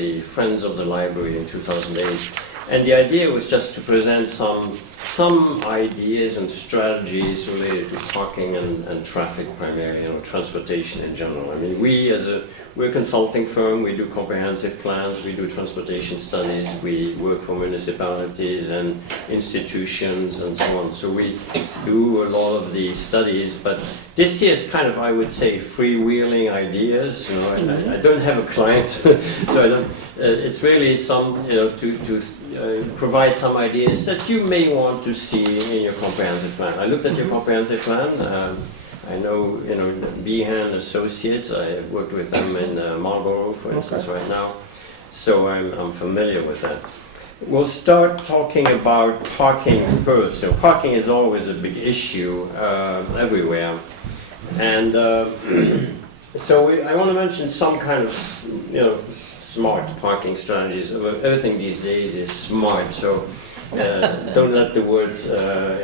the Friends of the Library in 2008. And the idea was just to present some ideas and strategies related to parking and traffic primarily, transportation in general. I mean, we're a consulting firm, we do comprehensive plans, we do transportation studies, we work for municipalities and institutions and so on. So we do a lot of the studies, but this year is kind of, I would say, freewheeling ideas. I don't have a client, so I don't. It's really some, to provide some ideas that you may want to see in your comprehensive plan. I looked at your comprehensive plan. I know, Behan Associates. I have worked with them in Marlborough, for instance, right now. So I'm familiar with that. We'll start talking about parking first. So parking is always a big issue everywhere, and so I want to mention some kind of, smart parking strategies. Everything these days is smart, so don't let the word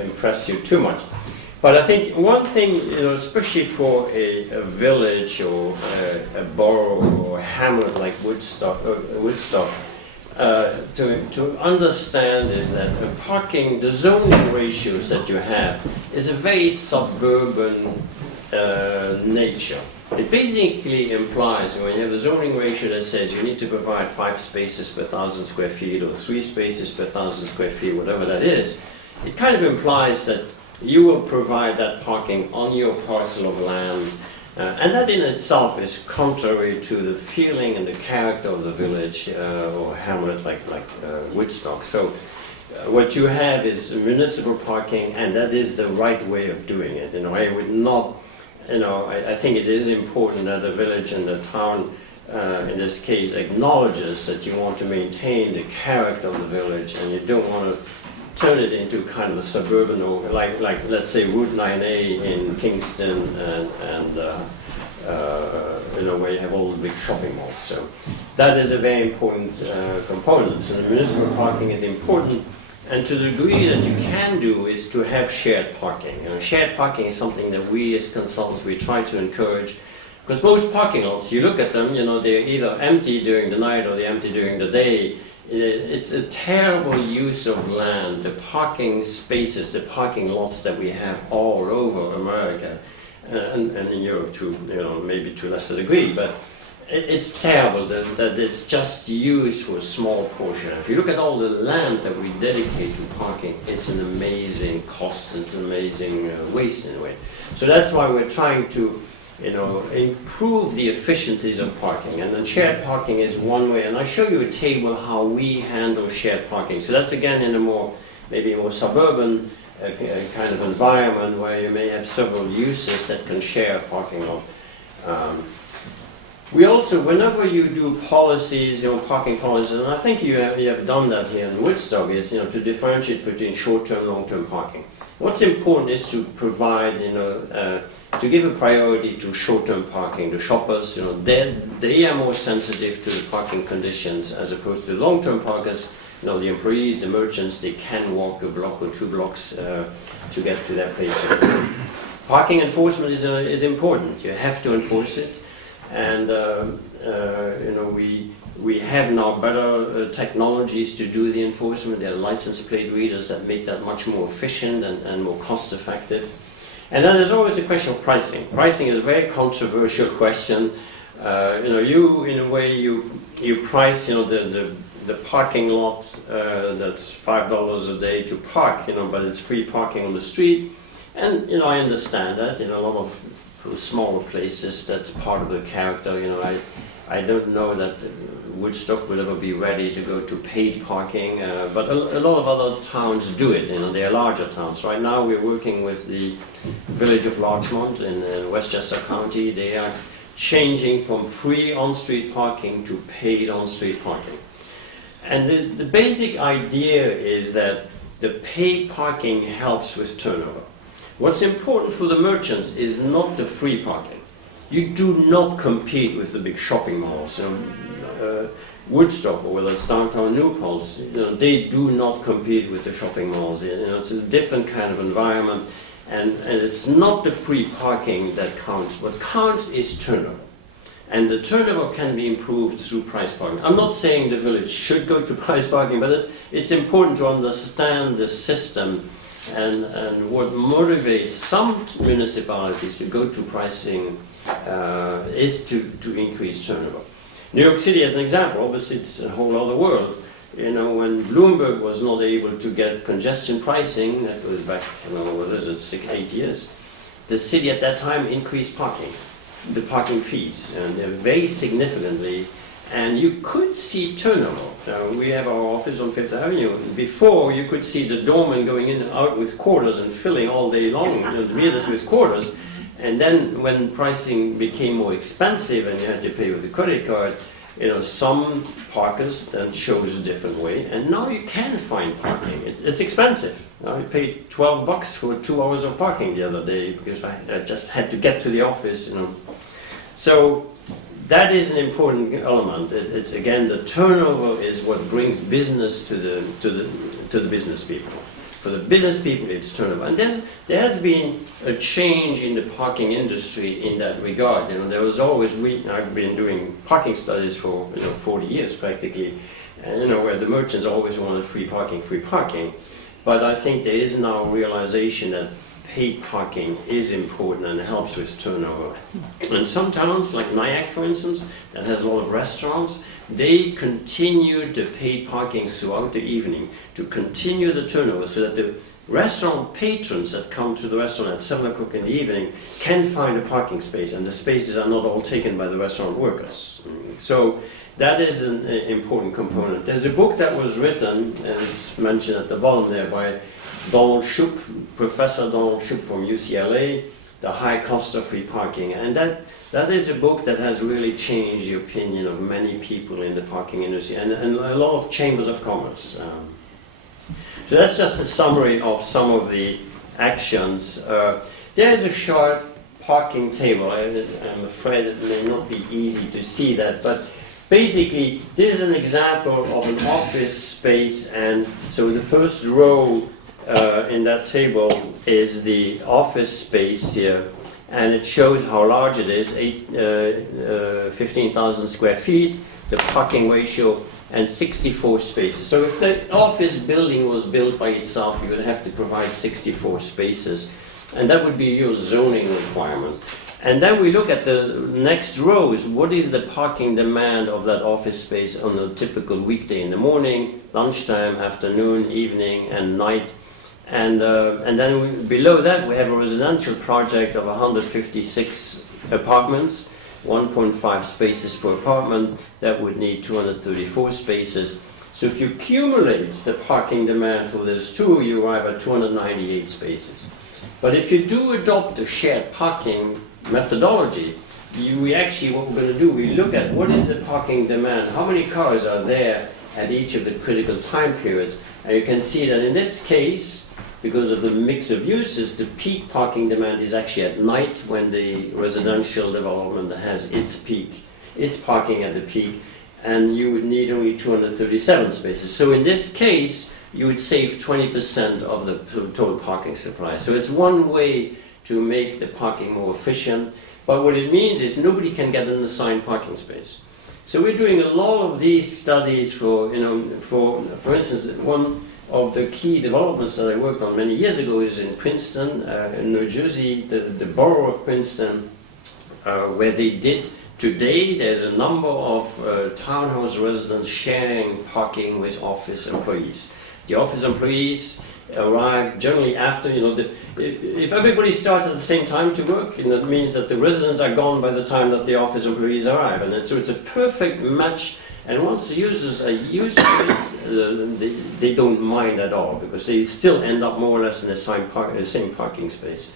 impress you too much. But I think one thing, especially for a village or a borough or a hamlet like Woodstock, to understand is that the zoning ratios that you have is a very suburban nature. It basically implies when you have a zoning ratio that says you need to provide 5 spaces per 1,000 square feet or 3 spaces per 1,000 square feet, whatever that is, it kind of implies that you will provide that parking on your parcel of land, and that in itself is contrary to the feeling and the character of the village or hamlet like Woodstock. So what you have is municipal parking, and that is the right way of doing it. I would not. I think it is important that the village and the town, in this case, acknowledges that you want to maintain the character of the village, and you don't want to turn it into kind of a suburban, or like let's say Route 9A in Kingston, and where you have all the big shopping malls. So that is a very important component. So the municipal parking is important. And to the degree that you can do is to have shared parking. Shared parking is something that we as consultants, we try to encourage. Because most parking lots, you look at them, they're either empty during the night or they're empty during the day. It's a terrible use of land. The parking spaces, the parking lots that we have all over America, and in Europe too, maybe to a lesser degree, but it's terrible that it's just used for a small portion. If you look at all the land that we dedicate to parking, it's an amazing cost, it's an amazing waste in a way. So that's why we're trying to improve the efficiencies of parking, and then shared parking is one way. And I show you a table how we handle shared parking. So that's again in maybe a more suburban kind of environment where you may have several uses that can share a parking lot. We also, whenever you do policies, parking policies, and I think you have done that here in Woodstock, is to differentiate between short-term and long-term parking. What's important is to provide, to give a priority to short-term parking. The shoppers, they are more sensitive to the parking conditions as opposed to long-term parkers. The employees, the merchants, they can walk a block or 2 blocks to get to their place. Parking enforcement is important. You have to enforce it. And we have now better technologies to do the enforcement. There are license plate readers that make that much more efficient and more cost effective. And then there's always a question of pricing. Pricing is a very controversial question. You in a way you price the parking lot that's $5 a day to park, but it's free parking on the street. And I understand that in a lot of smaller places, that's part of the character. I don't know that Woodstock will ever be ready to go to paid parking, but a lot of other towns do it. They are larger towns. Right now we're working with the village of Larchmont in Westchester County. They are changing from free on-street parking to paid on-street parking. And the basic idea is that the paid parking helps with turnover. What's important for the merchants is not the free parking. You do not compete with the big shopping malls. Woodstock, or whether it's downtown New Paltz, they do not compete with the shopping malls. It's a different kind of environment, and it's not the free parking that counts. What counts is turnover. And the turnover can be improved through price parking. I'm not saying the village should go to price parking, but it's important to understand the system and what motivates some municipalities to go to pricing is to increase turnover. New York City, as an example, obviously it's a whole other world. You know, when Bloomberg was not able to get congestion pricing, that goes back, I don't know, what is it, 6, 8 years, the city at that time increased the parking fees, and very significantly, and you could see turnover. We have our office on Fifth Avenue. Before, you could see the doorman going in and out with quarters and filling all day long, the readers with quarters. And then when pricing became more expensive and you had to pay with a credit card, you know, some parkers then chose a different way, and now you can find parking. It's expensive. I paid $12 for 2 hours of parking the other day because I just had to get to the office, you know. So that is an important element. It's again, the turnover is what brings business to the business people. For the business people, it's turnover. And then there has been a change in the parking industry in that regard. You know, there was always, I've been doing parking studies for 40 years practically, and you know, where the merchants always wanted free parking. But I think there is now a realization that paid parking is important and helps with turnover. And some towns, like Nyack for instance, that has a lot of restaurants, they continue the paid parking throughout the evening to continue the turnover so that the restaurant patrons that come to the restaurant at 7 o'clock in the evening can find a parking space, and the spaces are not all taken by the restaurant workers. So that is an important component. There's a book that was written, and it's mentioned at the bottom there, by Donald Shoup, Professor Donald Shoup from UCLA, The High Cost of Free Parking. And that is a book that has really changed the opinion of many people in the parking industry and a lot of chambers of commerce. So that's just a summary of some of the actions. There's a short parking table. I'm afraid it may not be easy to see that, but basically this is an example of an office space, and so the first row in that table is the office space here, and it shows how large it is, 15,000 square feet, the parking ratio, and 64 spaces. So if the office building was built by itself, you would have to provide 64 spaces, and that would be your zoning requirement. And then we look at the next rows. What is the parking demand of that office space on a typical weekday in the morning, lunchtime, afternoon, evening, and night? And then below that we have a residential project of 156 apartments, 1.5 spaces per apartment. That would need 234 spaces. So if you accumulate the parking demand for those two, you arrive at 298 spaces. But if you do adopt the shared parking methodology, we actually, what we're going to do, we look at what is the parking demand, how many cars are there at each of the critical time periods, and you can see that in this case, because of the mix of uses, the peak parking demand is actually at night when the residential development has its peak, its parking at the peak, and you would need only 237 spaces. So in this case, you would save 20% of the total parking supply. So it's one way to make the parking more efficient, but what it means is nobody can get an assigned parking space. So we're doing a lot of these studies for instance, one of the key developments that I worked on many years ago is in Princeton, in New Jersey, the borough of Princeton, where they did, today there's a number of townhouse residents sharing parking with office employees. The office employees arrive generally after, if everybody starts at the same time to work, that means that the residents are gone by the time that the office employees arrive. And so it's a perfect match. And once the users are used to it, they don't mind at all, because they still end up more or less in the same parking space.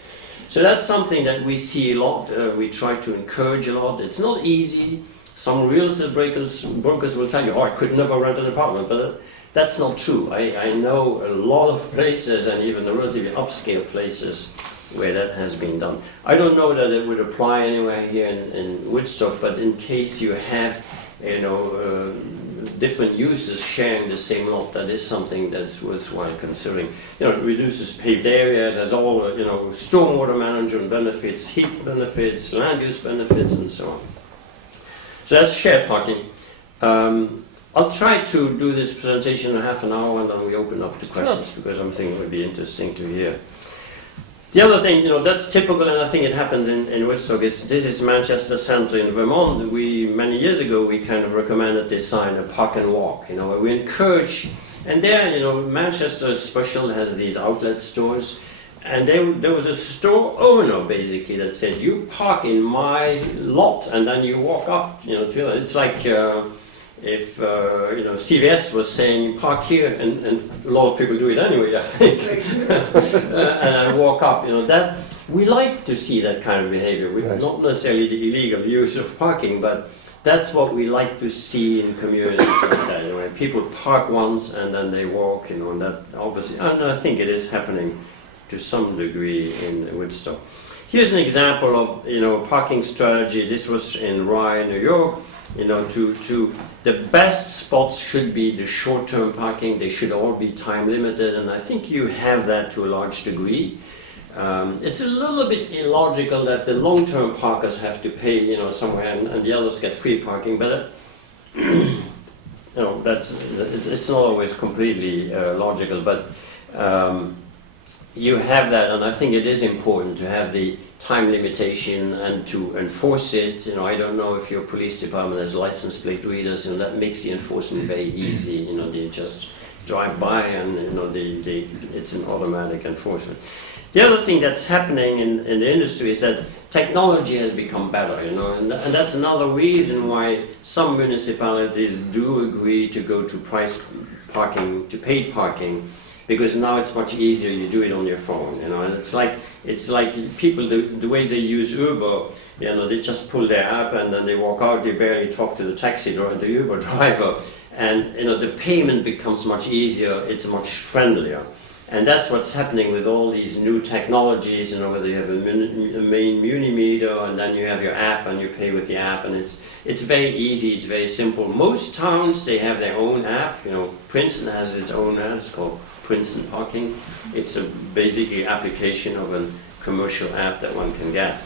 So that's something that we see a lot. We try to encourage a lot. It's not easy. Some real estate brokers will tell you, I could never rent an apartment, but that's not true. I know a lot of places, and even the relatively upscale places, where that has been done. I don't know that it would apply anywhere here in Woodstock, but in case you have different users sharing the same lot, that is something that's worthwhile considering. It reduces paved area, it has all stormwater management benefits, heat benefits, land use benefits, and so on. So that's shared parking. I'll try to do this presentation in half an hour, and then we open up to questions, because I'm thinking it would be interesting to hear. The other thing, that's typical, and I think it happens in Woodstock, this is Manchester Centre in Vermont. Many years ago, we kind of recommended this sign, a park and walk, where we encourage, and there, Manchester is special, has these outlet stores, and there was a store owner, basically, that said, you park in my lot, and then you walk up, to it. It's like, if CVS was saying park here, and a lot of people do it anyway, I think, and I walk up, that we like to see that kind of behavior. Not necessarily the illegal use of parking, but that's what we like to see in communities like that. When people park once and then they walk, and that obviously, and I think it is happening to some degree in Woodstock. Here's an example of a parking strategy. This was in Rye, New York. To the best spots should be the short-term parking. They should all be time limited, and I think you have that to a large degree. It's a little bit illogical that the long-term parkers have to pay, somewhere, and the others get free parking. But it's not always completely logical. But you have that, and I think it is important to have the time limitation and to enforce it. I don't know if your police department has license plate readers, that makes the enforcement very easy. They just drive by and it's an automatic enforcement. The other thing that's happening in the industry is that technology has become better, and that's another reason why some municipalities do agree to go to price parking, to paid parking, because now it's much easier. You do it on your phone, and it's like people, the way they use Uber, they just pull their app and then they walk out. They barely talk to the taxi driver, the Uber driver, and the payment becomes much easier. It's much friendlier, and that's what's happening with all these new technologies. Whether you have a main muni meter and then you have your app and you pay with the app, and it's very easy. It's very simple. Most towns, they have their own app. Princeton has its own app. It's called Princeton Parking. It's a basically application of a commercial app that one can get.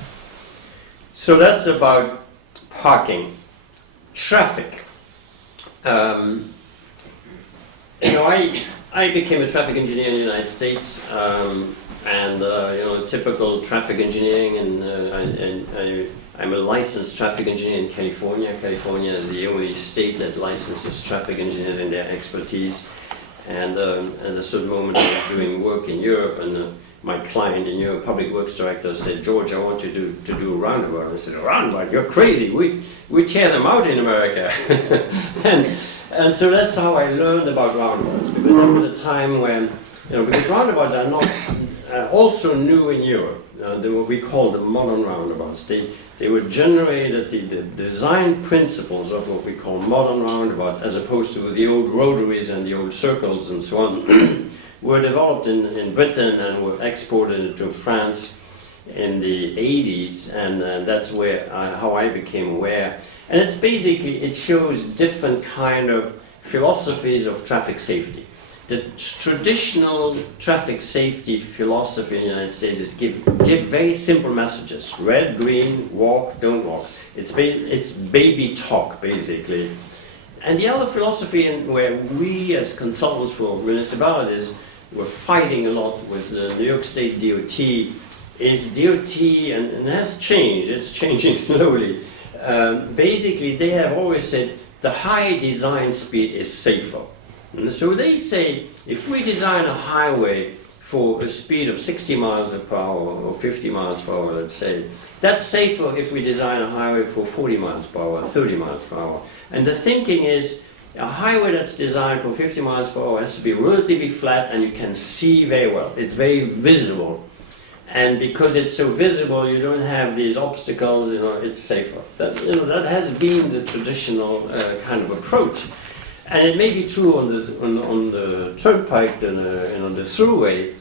So that's about parking. Traffic. I became a traffic engineer in the United States, and typical traffic engineering, and I'm a licensed traffic engineer in California. California is the only state that licenses traffic engineers in their expertise. And at a certain moment I was doing work in Europe, and my client in Europe, public works director, said, George, I want you to do a roundabout. I said, a roundabout? You're crazy. We tear them out in America. and so that's how I learned about roundabouts, because there was a time when, because roundabouts are not also new in Europe. They were what we call the modern roundabouts. They were generated, the design principles of what we call modern roundabouts, as opposed to the old rotaries and the old circles and so on, were developed in Britain and were exported to France in the 80s, and that's where how I became aware. And it's basically, it shows different kind of philosophies of traffic safety. The traditional traffic safety philosophy in the United States is give very simple messages: red, green, walk, don't walk. It's baby talk, basically. And the other philosophy, where we as consultants for municipalities were fighting a lot with the New York State DOT, is DOT, and it has changed, it's changing slowly. Basically, they have always said the high design speed is safer. And so they say, if we design a highway for a speed of 60 miles per hour or 50 miles per hour, let's say, that's safer if we design a highway for 40 miles per hour, 30 miles per hour. And the thinking is, a highway that's designed for 50 miles per hour has to be relatively flat and you can see very well. It's very visible. And because it's so visible, you don't have these obstacles, it's safer. That has been the traditional kind of approach. And it may be true on the turnpike and on the thruway,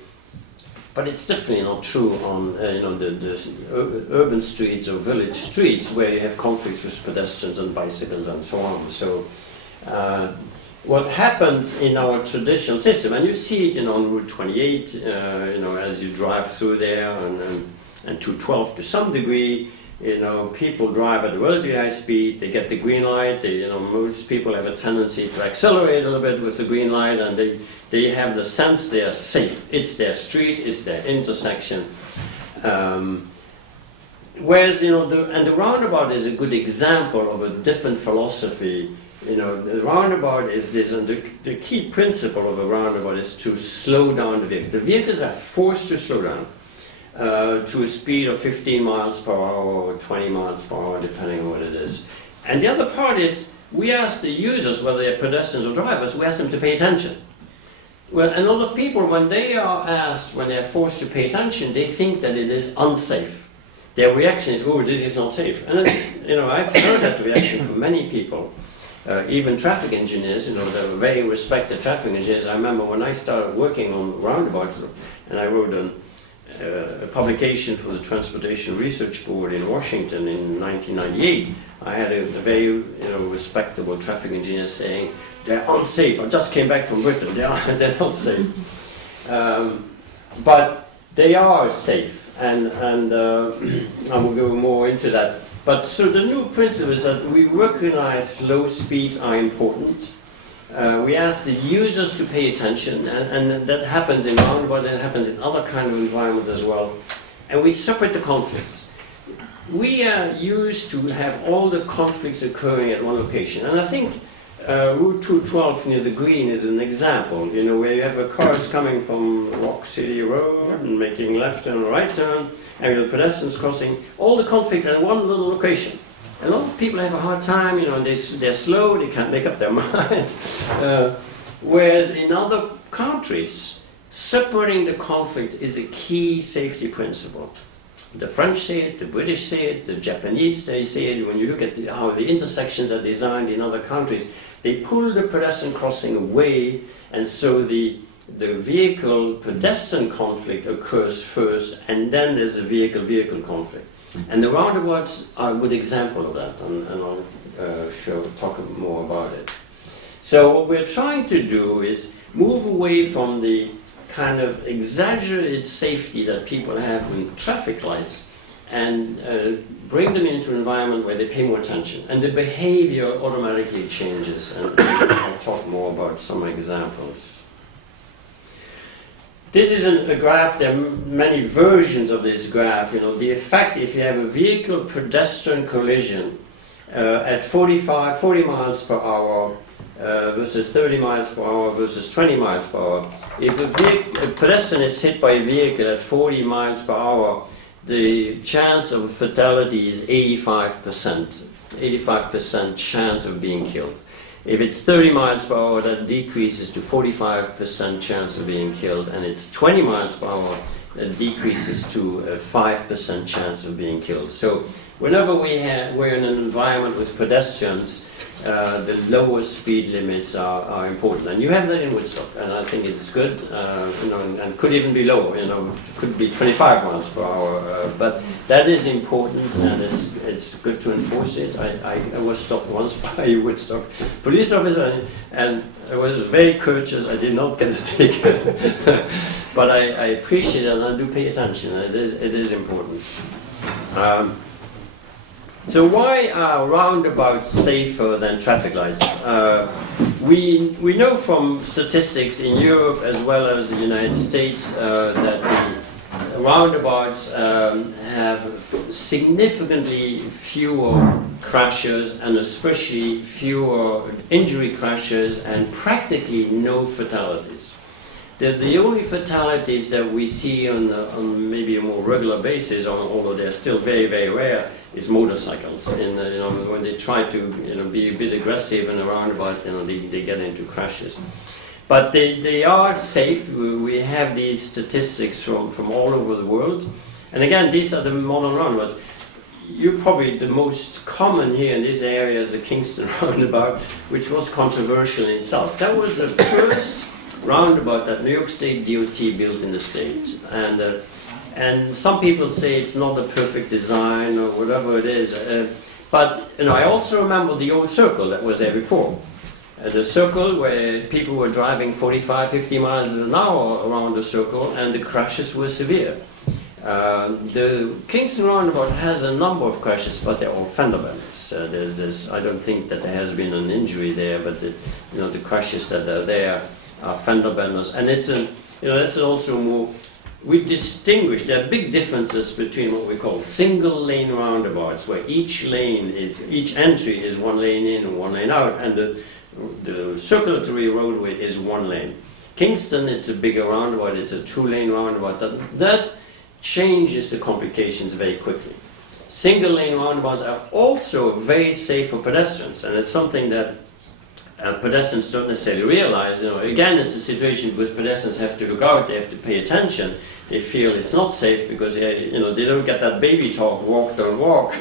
but it's definitely not true on the urban streets or village streets, where you have conflicts with pedestrians and bicycles and so on. So what happens in our traditional system, and you see it on Route 28, as you drive through there, and 212 to some degree, You know, people drive at a relatively high speed, they get the green light, you know, most people have a tendency to accelerate a little bit with the green light, and they have the sense they are safe. It's their street, it's their intersection. Whereas, you know, the roundabout is a good example of a different philosophy. You know, the roundabout is this, and the key principle of a roundabout is to slow down the vehicle. The vehicles are forced to slow down to a speed of 15 miles per hour or 20 miles per hour, depending on what it is. And the other part is, we ask the users, whether they're pedestrians or drivers, we ask them to pay attention. Well, a lot of people, when they are asked, when they're forced to pay attention, they think that it is unsafe. Their reaction is, oh, this is not safe. And you know, I've heard that reaction from many people. Even traffic engineers, you know, the very respected traffic engineers. I remember when I started working on roundabouts, and I wrote a publication for the Transportation Research Board in Washington in 1998. I had a very, you know, respectable traffic engineer saying, they're unsafe. I just came back from Britain. They're not safe. But they are safe, and I will go more into that. But so the new principle is that we recognize slow speeds are important. We ask the users to pay attention, and that happens in roundabouts, and it happens in other kind of environments as well. And we separate the conflicts. We are used to have all the conflicts occurring at one location, and I think Route 212 near the Green is an example. You know, where you have cars coming from Rock City Road and making left and right turn, and you have pedestrians crossing, all the conflicts at one little location. A lot of people have a hard time, you know, and they're slow, they can't make up their mind. Whereas in other countries, separating the conflict is a key safety principle. The French say it, the British say it, the Japanese they say it. When you look at how the intersections are designed in other countries, they pull the pedestrian crossing away, and so the vehicle-pedestrian conflict occurs first, and then there's a vehicle-vehicle conflict. And the roundabouts are a good example of that, and I'll talk more about it. So what we're trying to do is move away from the kind of exaggerated safety that people have with traffic lights, and bring them into an environment where they pay more attention, and the behavior automatically changes. And I'll talk more about some examples. This is a graph. There are many versions of this graph. You know, the effect if you have a vehicle-pedestrian collision at 40 miles per hour versus 30 miles per hour versus 20 miles per hour. If a pedestrian is hit by a vehicle at 40 miles per hour, the chance of fatality is 85%. 85% chance of being killed. If it's 30 miles per hour, that decreases to 45% chance of being killed, and it's 20 miles per hour, that decreases to a 5% chance of being killed. So whenever we're in an environment with pedestrians, the lower speed limits are important, and you have that in Woodstock, and I think it's good, you know, and could even be lower. You know, could be 25 miles per hour, but that is important, and it's good to enforce it. I was stopped once by a Woodstock police officer, and I was very courteous. I did not get a ticket, but I appreciate it, and I do pay attention. It is important. So why are roundabouts safer than traffic lights? We know from statistics in Europe as well as the United States that the roundabouts have significantly fewer crashes, and especially fewer injury crashes, and practically no fatalities. The only fatalities that we see on maybe a more regular basis, although they're still very, very rare, is motorcycles. You know, when they try to be a bit aggressive in a roundabout, they get into crashes. But they are safe. We have these statistics from all over the world. And again, these are the modern roundabouts. You're probably the most common here in this area is the Kingston roundabout, which was controversial in itself. That was the first roundabout that New York State DOT built in the state. And some people say it's not a perfect design or whatever it is. But I also remember the old circle that was there before. The circle where people were driving 45, 50 miles an hour around the circle, and the crashes were severe. The Kingston Roundabout has a number of crashes, but they're all fender benders. I don't think that there has been an injury there, but the crashes that are there are fender benders, and that's also more. We distinguish. There are big differences between what we call single lane roundabouts, where each entry is one lane in and one lane out, and the circulatory roadway is one lane. Kingston, it's a bigger roundabout. It's a 2-lane roundabout. That changes the complications very quickly. Single lane roundabouts are also very safe for pedestrians, and it's something that pedestrians don't necessarily realize. Again, it's a situation because pedestrians have to look out, they have to pay attention. They feel it's not safe because they don't get that baby talk, walk, don't walk.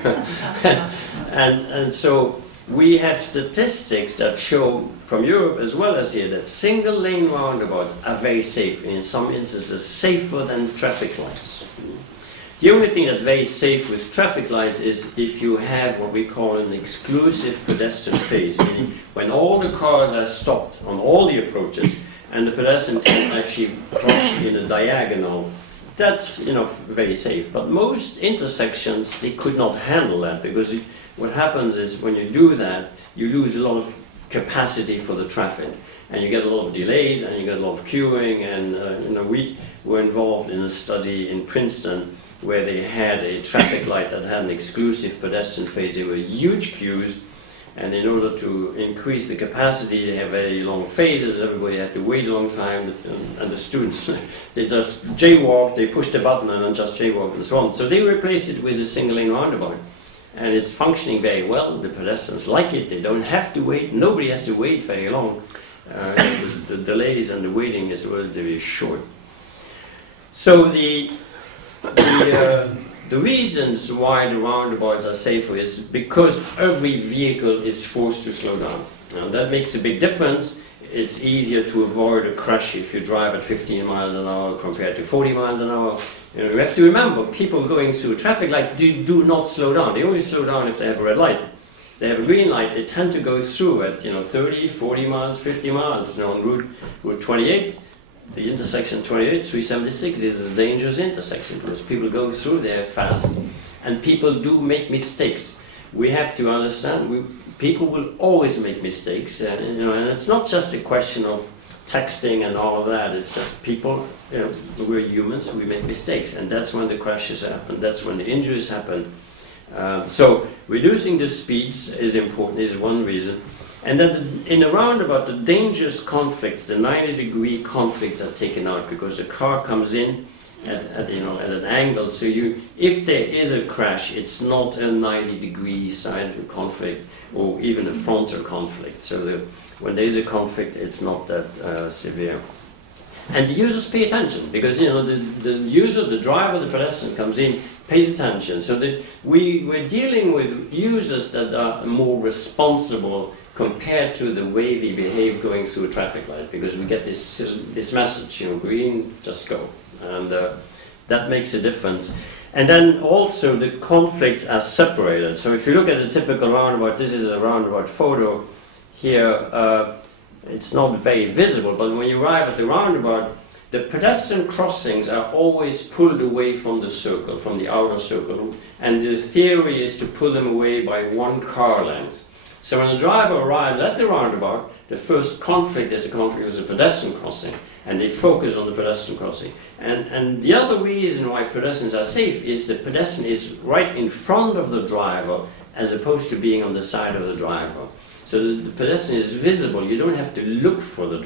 and so we have statistics that show from Europe as well as here that single lane roundabouts are very safe, and in some instances safer than traffic lights. The only thing that's very safe with traffic lights is if you have what we call an exclusive pedestrian phase, meaning when all the cars are stopped on all the approaches and the pedestrian can actually cross in a diagonal. That's very safe. But most intersections, they could not handle that, because what happens is when you do that, you lose a lot of capacity for the traffic, and you get a lot of delays, and you get a lot of queuing. And we were involved in a study in Princeton where they had a traffic light that had an exclusive pedestrian phase. There were huge queues, and in order to increase the capacity, they have very long phases. Everybody had to wait a long time, and the students, they just jaywalked, they pushed the button and then just jaywalked and so on. So they replaced it with a single lane roundabout, and it's functioning very well. The pedestrians like it, they don't have to wait, nobody has to wait very long. The delays and the waiting is relatively short. So the reasons why the roundabouts are safer is because every vehicle is forced to slow down. Now that makes a big difference. It's easier to avoid a crash if you drive at 15 miles an hour compared to 40 miles an hour. You have to remember, people going through a traffic light do not slow down. They only slow down if they have a red light. If they have a green light, they tend to go through at 30, 40 miles, 50 miles. On Route 28, the intersection 28, 376 is a dangerous intersection because people go through there fast, and people do make mistakes. We have to understand, people will always make mistakes, and it's not just a question of texting and all of that. It's just people, we're humans, we make mistakes, and that's when the crashes happen, that's when the injuries happen. So reducing the speeds is important, is one reason. And then in a roundabout, the dangerous conflicts, the 90-degree conflicts are taken out because the car comes in at an angle. So if there is a crash, it's not a 90-degree side conflict or even a frontal conflict. So when there is a conflict, it's not that severe. And the users pay attention because the user, the driver, the pedestrian comes in, pays attention. So we're dealing with users that are more responsible compared to the way we behave going through a traffic light, because we get this message, green, just go, and that makes a difference. And then also the conflicts are separated. So if you look at a typical roundabout, this is a roundabout photo here. It's not very visible, but when you arrive at the roundabout, the pedestrian crossings are always pulled away from the circle, from the outer circle, and the theory is to pull them away by 1 car length. So when the driver arrives at the roundabout, the first conflict is a conflict with a pedestrian crossing, and they focus on the pedestrian crossing. And the other reason why pedestrians are safe is the pedestrian is right in front of the driver as opposed to being on the side of the driver. So the pedestrian is visible. You don't have to look for the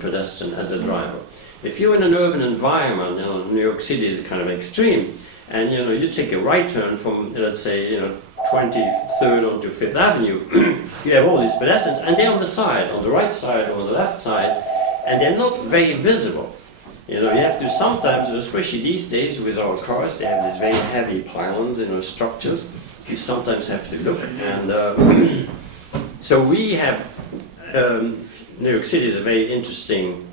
pedestrian as a driver. If you're in an urban environment, New York City is kind of extreme, and you take a right turn from, let's say, 23rd onto 5th Avenue, you have all these pedestrians, and they're on the side, on the right side or on the left side, and they're not very visible. You have to sometimes, especially these days with our cars, they have these very heavy pylons, structures. You sometimes have to look, and so we have, New York City is a very interesting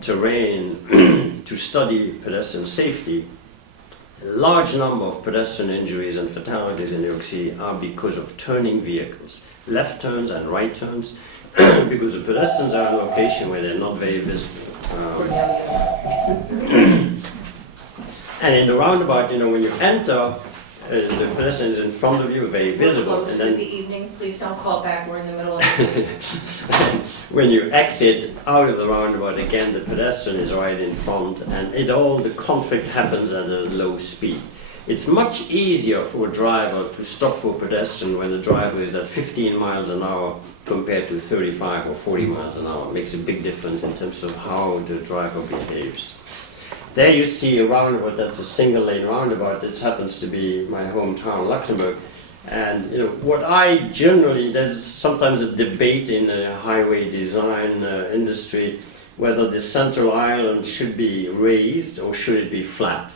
terrain to study pedestrian safety. A large number of pedestrian injuries and fatalities in New York City are because of turning vehicles, left turns and right turns, because the pedestrians are in a location where they're not very visible. And in the roundabout, when you enter, the pedestrian is in front of you, very visible. We're closed for the evening. Please don't call back. We're in the middle of it. When you exit out of the roundabout, again, the pedestrian is right in front, and the conflict happens at a low speed. It's much easier for a driver to stop for a pedestrian when the driver is at 15 miles an hour compared to 35 or 40 miles an hour. It makes a big difference in terms of how the driver behaves. There you see a roundabout that's a single lane roundabout. This happens to be my hometown, Luxembourg. And what I generally, there's sometimes a debate in the highway design industry whether the central island should be raised or should it be flat.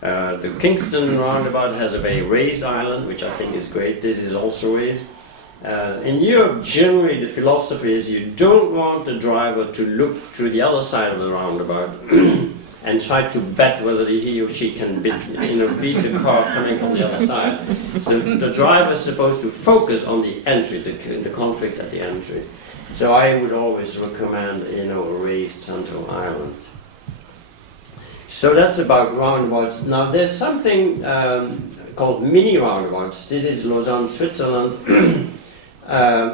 The Kingston roundabout has a very raised island, which I think is great. This is also raised. In Europe, generally the philosophy is you don't want the driver to look through the other side of the roundabout and try to bet whether he or she can beat the car coming from the other side. The driver is supposed to focus on the entry, the conflict at the entry. So I would always recommend a raised central island. So that's about roundabouts. Now there's something called mini roundabouts. This is Lausanne, Switzerland.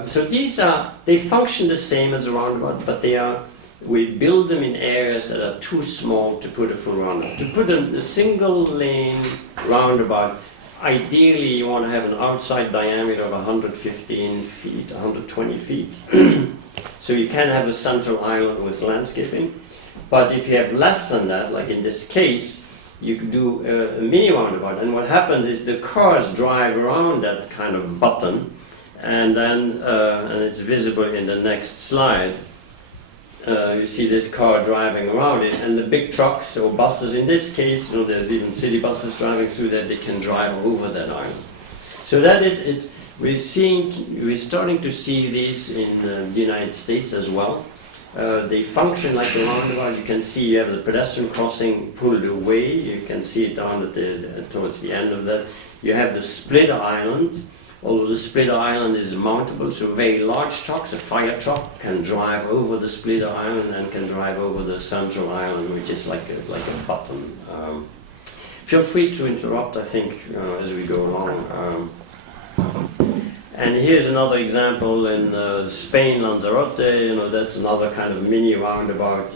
So they function the same as a roundabout, but we build them in areas that are too small to put a full roundabout. To put a single lane roundabout, ideally you want to have an outside diameter of 115 feet, 120 feet. So you can have a central island with landscaping. But if you have less than that, like in this case, you can do a mini roundabout. And what happens is the cars drive around that kind of button, and then, and it's visible in the next slide, you see this car driving around it, and the big trucks or buses, in this case, there's even city buses driving through that, they can drive over that island. So that is, we're starting to see these in the United States as well. They function like a roundabout. You can see you have the pedestrian crossing pulled away. You can see it down towards the end of that. You have the splitter island. Although the splitter island is mountable, so very large trucks, a fire truck can drive over the splitter island and can drive over the central island, which is like a button. Feel free to interrupt, I think, as we go along. And here's another example in Spain, Lanzarote. That's another kind of mini roundabout.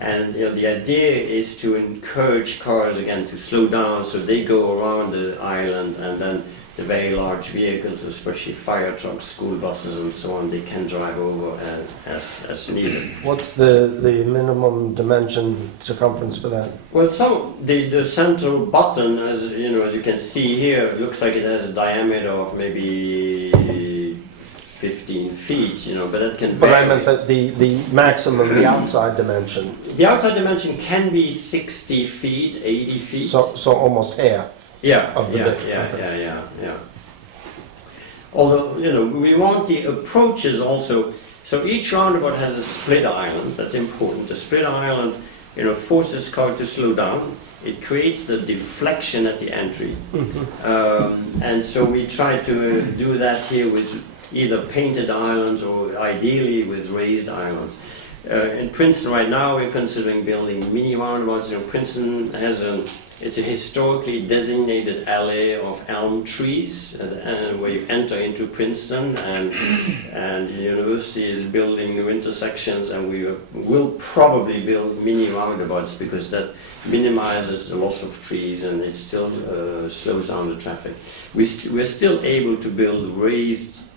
And the idea is to encourage cars again to slow down, so they go around the island, and then the very large vehicles, especially fire trucks, school buses, and so on, they can drive over as needed. What's the minimum dimension circumference for that? Well, the central button, as you can see here, looks like it has a diameter of maybe 15 feet, but that can vary. But I meant that the maximum, the outside dimension. The outside dimension can be 60 feet, 80 feet. So almost half. Yeah. Although, we want the approaches also. So each roundabout has a splitter island. That's important. The splitter island, forces car to slow down. It creates the deflection at the entry. And so we try to do that here with either painted islands or ideally with raised islands. In Princeton right now, we're considering building mini roundabouts. Princeton has it's a historically designated alley of elm trees where you enter into Princeton, and the university is building new intersections, and we will probably build mini roundabouts because that minimizes the loss of trees and it still slows down the traffic. We're still able to build raised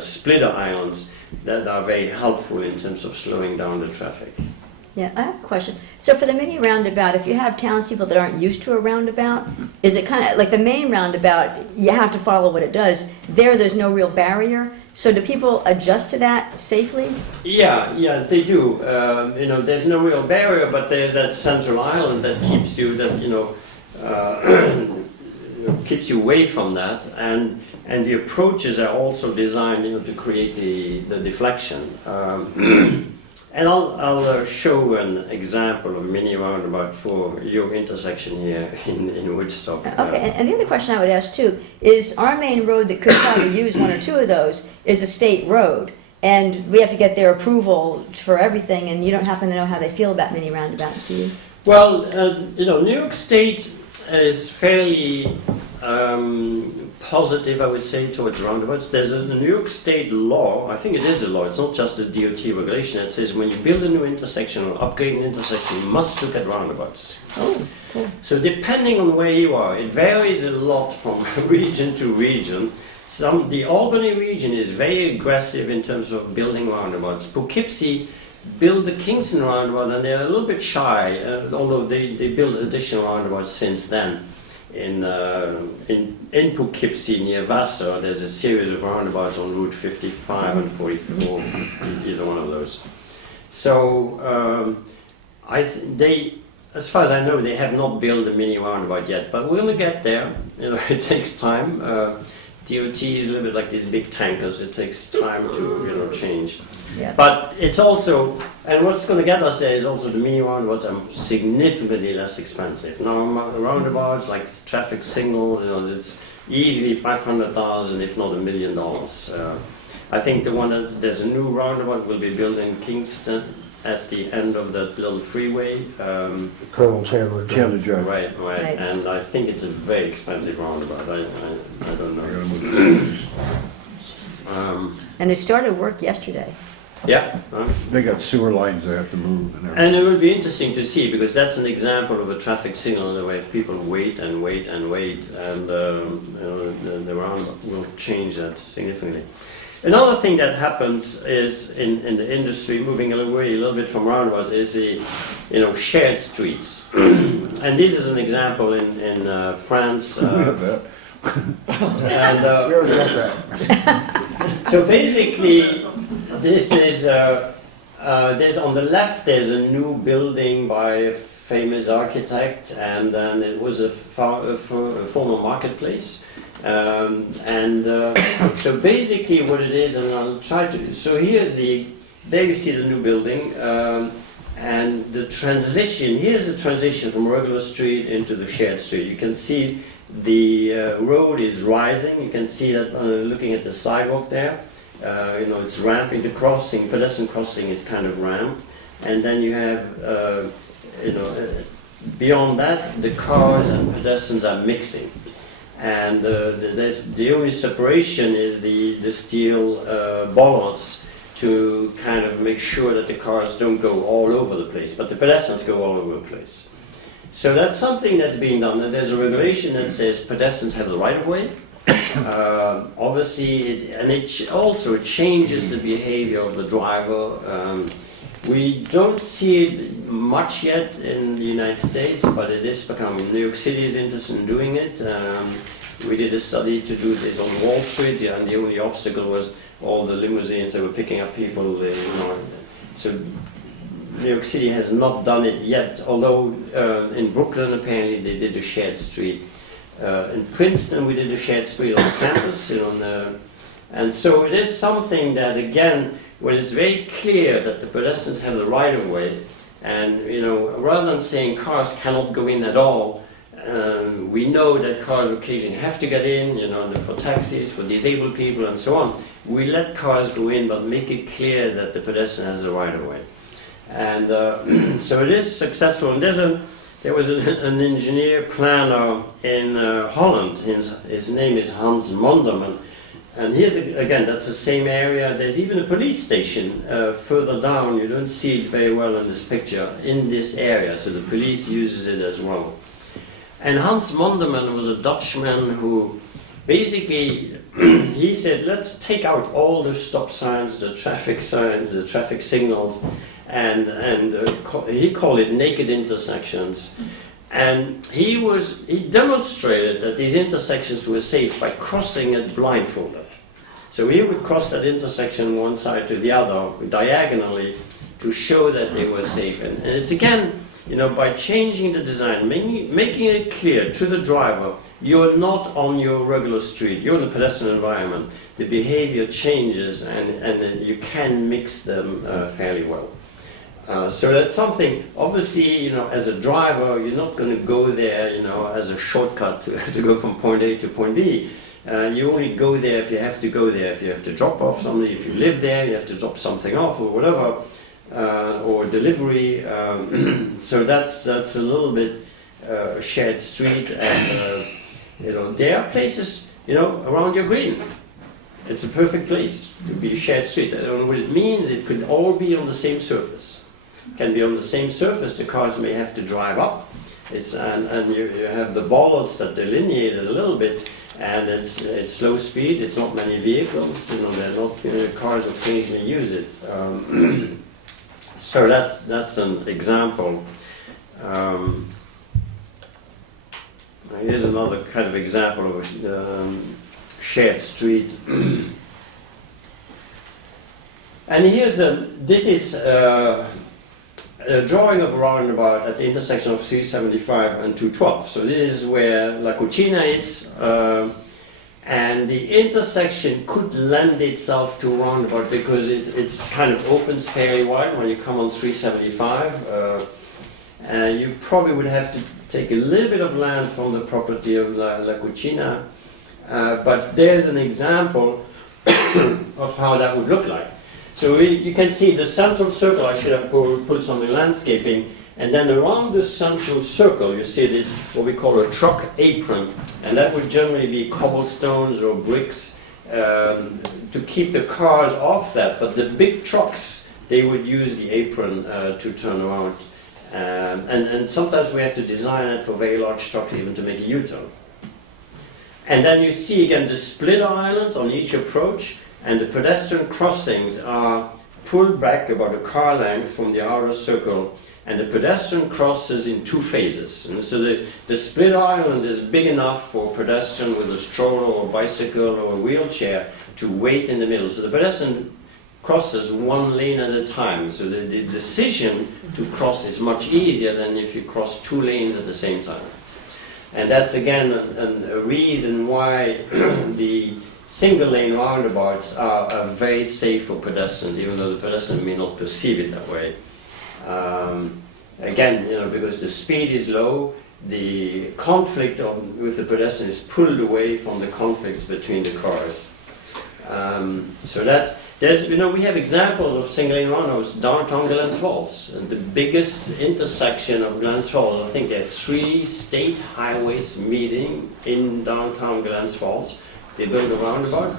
splitter islands that are very helpful in terms of slowing down the traffic. Yeah, I have a question. So for the mini roundabout, if you have townspeople that aren't used to a roundabout, is it kind of like the main roundabout, you have to follow what it does. There's no real barrier. So do people adjust to that safely? Yeah, they do. There's no real barrier, but there's that central island that keeps you, keeps you away from that. And the approaches are also designed, to create the deflection. And I'll show an example of a mini roundabout for your intersection here in Woodstock. Okay, and the other question I would ask too is our main road that could probably use one or two of those is a state road. And we have to get their approval for everything, and you don't happen to know how they feel about mini roundabouts, do you? Well, New York State is fairly positive, I would say, towards roundabouts. There's a New York State law, I think it is a law, it's not just a DOT regulation, that says when you build a new intersection or upgrade an intersection, you must look at roundabouts. Oh, cool. So depending on where you are, it varies a lot from region to region. The Albany region is very aggressive in terms of building roundabouts. Poughkeepsie built the Kingston roundabout and they're a little bit shy, although they built additional roundabouts since then. In Poughkeepsie near Vassar, there's a series of roundabouts on Route 55 and 44, either one of those. So as far as I know, they have not built a mini roundabout yet, but we're going to get there. It takes time. DOT is a little bit like these big tankers. It takes time to change. Yeah. But it's also, and what's going to get us there is also the mini roundabouts are significantly less expensive. Now roundabouts like traffic signals, it's easily $500,000, if not $1 million. I think there's a new roundabout will be built in Kingston at the end of that little freeway. Colonel Chandler Drive. Right. And I think it's a very expensive roundabout. I don't know. And they started work yesterday. Yeah. They got sewer lines they have to move and everything. And it will be interesting to see, because that's an example of a traffic signal where people wait and wait and wait, and the roundabout will change that significantly. Another thing that happens is in the industry, moving away a little bit from roundabouts, is the shared streets. And this is an example in France. We have that. And, We already got that. so basically, this is there's on the left. There's a new building by a famous architect, and then it was a former marketplace. So basically, what it is, and I'll try to. So there you see the new building, and the transition. Here's the transition from regular street into the shared street. You can see the road is rising. You can see that looking at the sidewalk there. It's ramping. The crossing, pedestrian crossing, is kind of ramped, and then you have, beyond that, the cars and pedestrians are mixing, and the only separation is the steel bollards to kind of make sure that the cars don't go all over the place, but the pedestrians go all over the place. So that's something that's being done, and there's a regulation that says pedestrians have the right of way. Obviously, it also changes the behavior of the driver. We don't see it much yet in the United States, but it is becoming. New York City is interested in doing it. We did a study to do this on Wall Street, and the only obstacle was all the limousines that were picking up people. So New York City has not done it yet, although in Brooklyn apparently they did a shared street. In Princeton we did a shared street on campus, and so it is something that, again, when it's very clear that the pedestrians have the right of way, and rather than saying cars cannot go in at all, we know that cars occasionally have to get in, for taxis, for disabled people and so on. We let cars go in, but make it clear that the pedestrian has the right of way. And so it is successful. And there was an engineer planner in Holland. His name is Hans Monderman. And here's, again, that's the same area. There's even a police station further down. You don't see it very well in this picture, in this area. So the police uses it as well. And Hans Monderman was a Dutchman who basically, he said, let's take out all the stop signs, the traffic signals, and he called it naked intersections. And he demonstrated that these intersections were safe by crossing it blindfolded. So he would cross that intersection one side to the other diagonally to show that they were safe. And it's again, by changing the design, making it clear to the driver, you're not on your regular street, you're in a pedestrian environment. The behavior changes, and you can mix them fairly well. So that's something, obviously, as a driver, you're not going to go there, as a shortcut to go from point A to point B. You only go there if you have to go there, if you have to drop off somebody, if you live there, you have to drop something off or whatever. or delivery. So that's a little bit shared street, and there are places around your green. It's a perfect place to be a shared street. I don't know what it means. It could all be on the same surface. It can be on the same surface. The cars may have to drive up. And you have the bollards that delineate it a little bit, and it's slow speed. It's not many vehicles. They're not cars occasionally use it. So that's an example. Here's another kind of example of a shared street. And this is a drawing of a roundabout at the intersection of 375 and 212. So this is where La Cucina is, and the intersection could lend itself to a roundabout because it's kind of opens fairly wide when you come on 375. You probably would have to take a little bit of land from the property of La Cucina, but there's an example of how that would look like. So you can see the central circle. I should have put some landscaping, and then around the central circle you see this, what we call a truck apron, and that would generally be cobblestones or bricks to keep the cars off that, but the big trucks, they would use the apron to turn around, and sometimes we have to design it for very large trucks even to make a U-turn. And then you see again the split islands on each approach, and the pedestrian crossings are pulled back about a car length from the outer circle, and the pedestrian crosses in two phases. And so the split island is big enough for a pedestrian with a stroller or bicycle or a wheelchair to wait in the middle. So the pedestrian crosses one lane at a time. So the decision to cross is much easier than if you cross two lanes at the same time. And that's again a reason why the single lane roundabouts are very safe for pedestrians, even though the pedestrian may not perceive it that way. Again, because the speed is low, the conflict with the pedestrian is pulled away from the conflicts between the cars. So we have examples of single lane roundabouts downtown Glens Falls, and the biggest intersection of Glens Falls. I think there are 3 state highways meeting in downtown Glens Falls. They built a roundabout,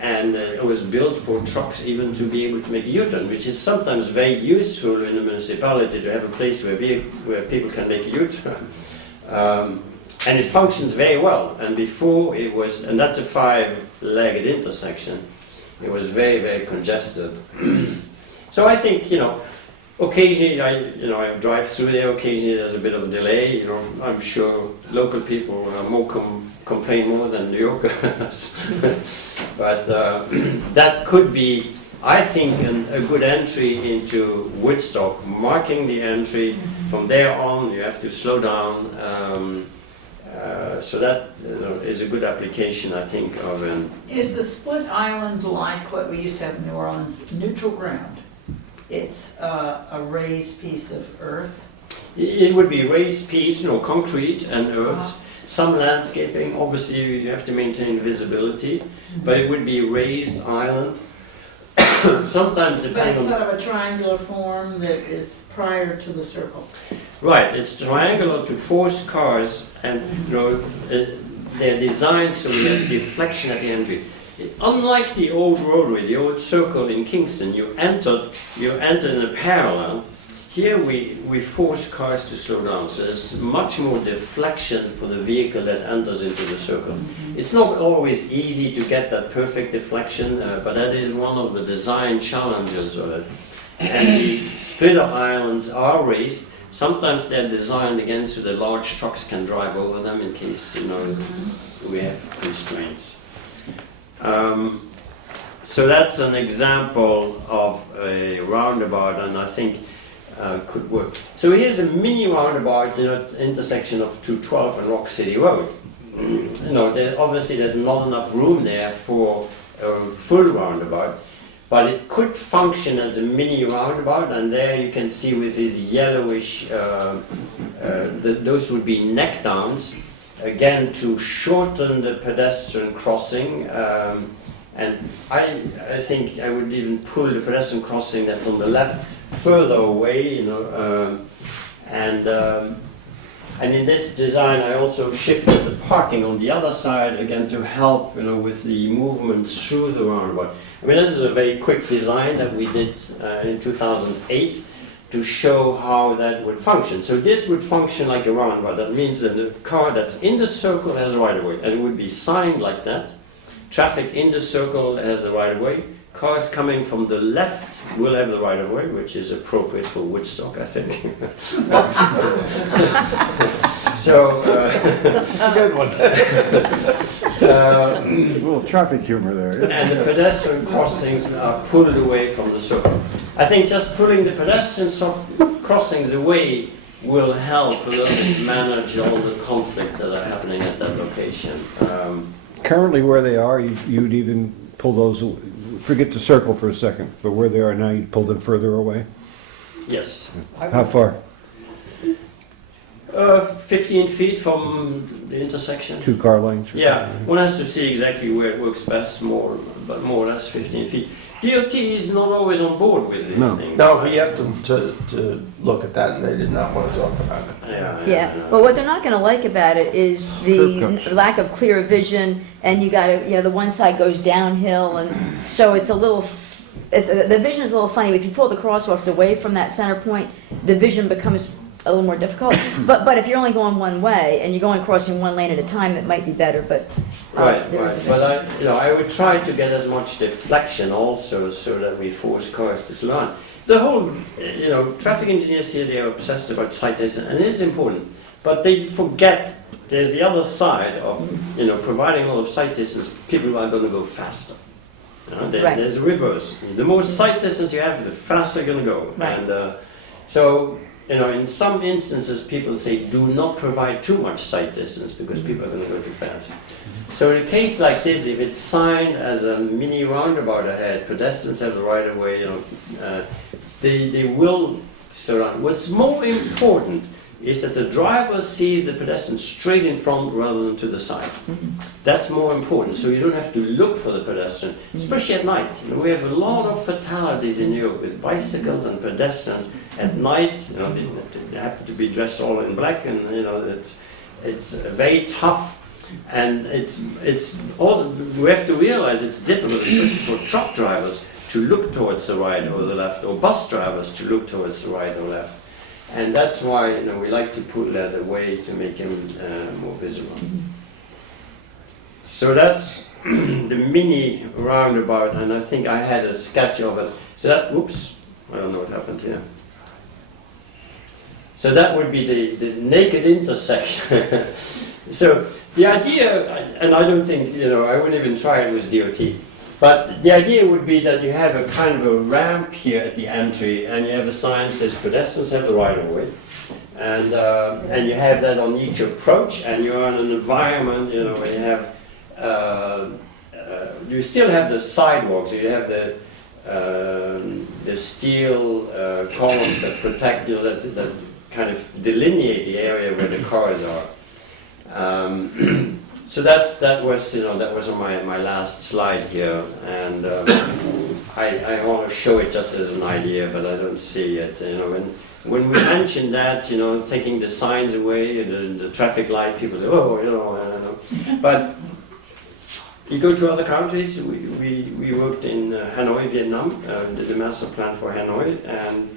and it was built for trucks even to be able to make a U-turn, which is sometimes very useful in a municipality to have a place where people can make a U-turn. And it functions very well. And before it was, and that's a 5-legged intersection, it was very, very congested. So I think, occasionally I drive through there, occasionally there's a bit of a delay. I'm sure local people complain more than New Yorkers. But that could be, I think, a good entry into Woodstock, marking the entry. From there on, you have to slow down. So that is a good application, I think, of an... Is the split island like what we used to have in New Orleans, neutral ground? It's a raised piece of earth? It would be raised piece, concrete and earth. Some landscaping, obviously you have to maintain visibility, but it would be raised island. Sometimes depending on... But it's sort of a triangular form that is prior to the circle. Right, it's triangular to force cars, and they're designed so you have deflection at the entry. Unlike the old roadway, the old circle in Kingston, you enter in a parallel. Here we force cars to slow down, so there's much more deflection for the vehicle that enters into the circle. It's not always easy to get that perfect deflection, but that is one of the design challenges of it. And the splitter islands are raised. Sometimes they're designed again so the large trucks can drive over them in case we have constraints. So that's an example of a roundabout, and I think could work. So here's a mini roundabout, intersection of 212 and Rock City Road. Obviously there's not enough room there for a full roundabout, but it could function as a mini roundabout, and there you can see with these yellowish, those would be neck downs, again to shorten the pedestrian crossing. And I think I would even pull the pedestrian crossing that's on the left further away, and in this design, I also shifted the parking on the other side again to help, with the movement through the roundabout. I mean, this is a very quick design that we did in 2008 to show how that would function. So this would function like a roundabout. That means that the car that's in the circle has a right of way, and it would be signed like that. Traffic in the circle has a right of way. Cars coming from the left will have the right of way, which is appropriate for Woodstock, I think. So, That's a good one. A little traffic humor there. and the pedestrian crossings are pulled away from the circle. I think just pulling the pedestrian crossings away will help a little bit manage all the conflicts that are happening at that location. Currently where they are, you'd even pull those, forget the circle for a second, but where they are now, you'd pull them further away? Yes. How far? 15 feet from the intersection. 2 car lengths? Yeah, one has to see exactly where it works best, but more or less 15 feet. DOT is not always on board with these No. things. No, we asked them to look at that, and they did not want to talk about it. Yeah, but what they're not gonna like about it is the Curb cuts. lack of clear vision, and you gotta, the one side goes downhill, and so it's a little, the vision is a little funny. If you pull the crosswalks away from that center point, the vision becomes a little more difficult. But if you're only going one way, and you're only crossing one lane at a time, it might be better, but. Right, there is right. a But I would try to get as much deflection also, so that we force cars to slow down. The whole, traffic engineers here, they are obsessed about sight distance, and it's important. But they forget there's the other side of, providing all of sight distance. People are going to go faster. Right. There's a reverse. The more sight distance you have, the faster you're going to go. Right. And so, in some instances, people say do not provide too much sight distance because people are going to go too fast. So in a case like this, if it's signed as a mini roundabout ahead, pedestrians have the right of way, they will surround. What's more important is that the driver sees the pedestrian straight in front rather than to the side. That's more important, so you don't have to look for the pedestrian, especially at night. We have a lot of fatalities in Europe with bicycles and pedestrians at night. They happen to be dressed all in black, and it's very tough. And it's all we have to realize it's difficult, especially for truck drivers, to look towards the right or the left, or bus drivers to look towards the right or left. And that's why we like to put the ways to make him more visible. So that's the mini roundabout, and I think I had a sketch of it. So that, whoops, I don't know what happened here. So that would be the naked intersection. So the idea, and I don't think, I wouldn't even try it with DOT, but the idea would be that you have a kind of a ramp here at the entry, and you have a sign that says pedestrians have the right of way, and you have that on each approach, and you're in an environment, where you have, you still have the sidewalks, so you have the steel columns that protect, that kind of delineate the area where the cars are. So that was on my last slide here, and I want to show it just as an idea, but I don't see it. When we mention that, taking the signs away, the traffic light, people say, oh, I don't know. But you go to other countries. We worked in Hanoi, Vietnam, the master plan for Hanoi, and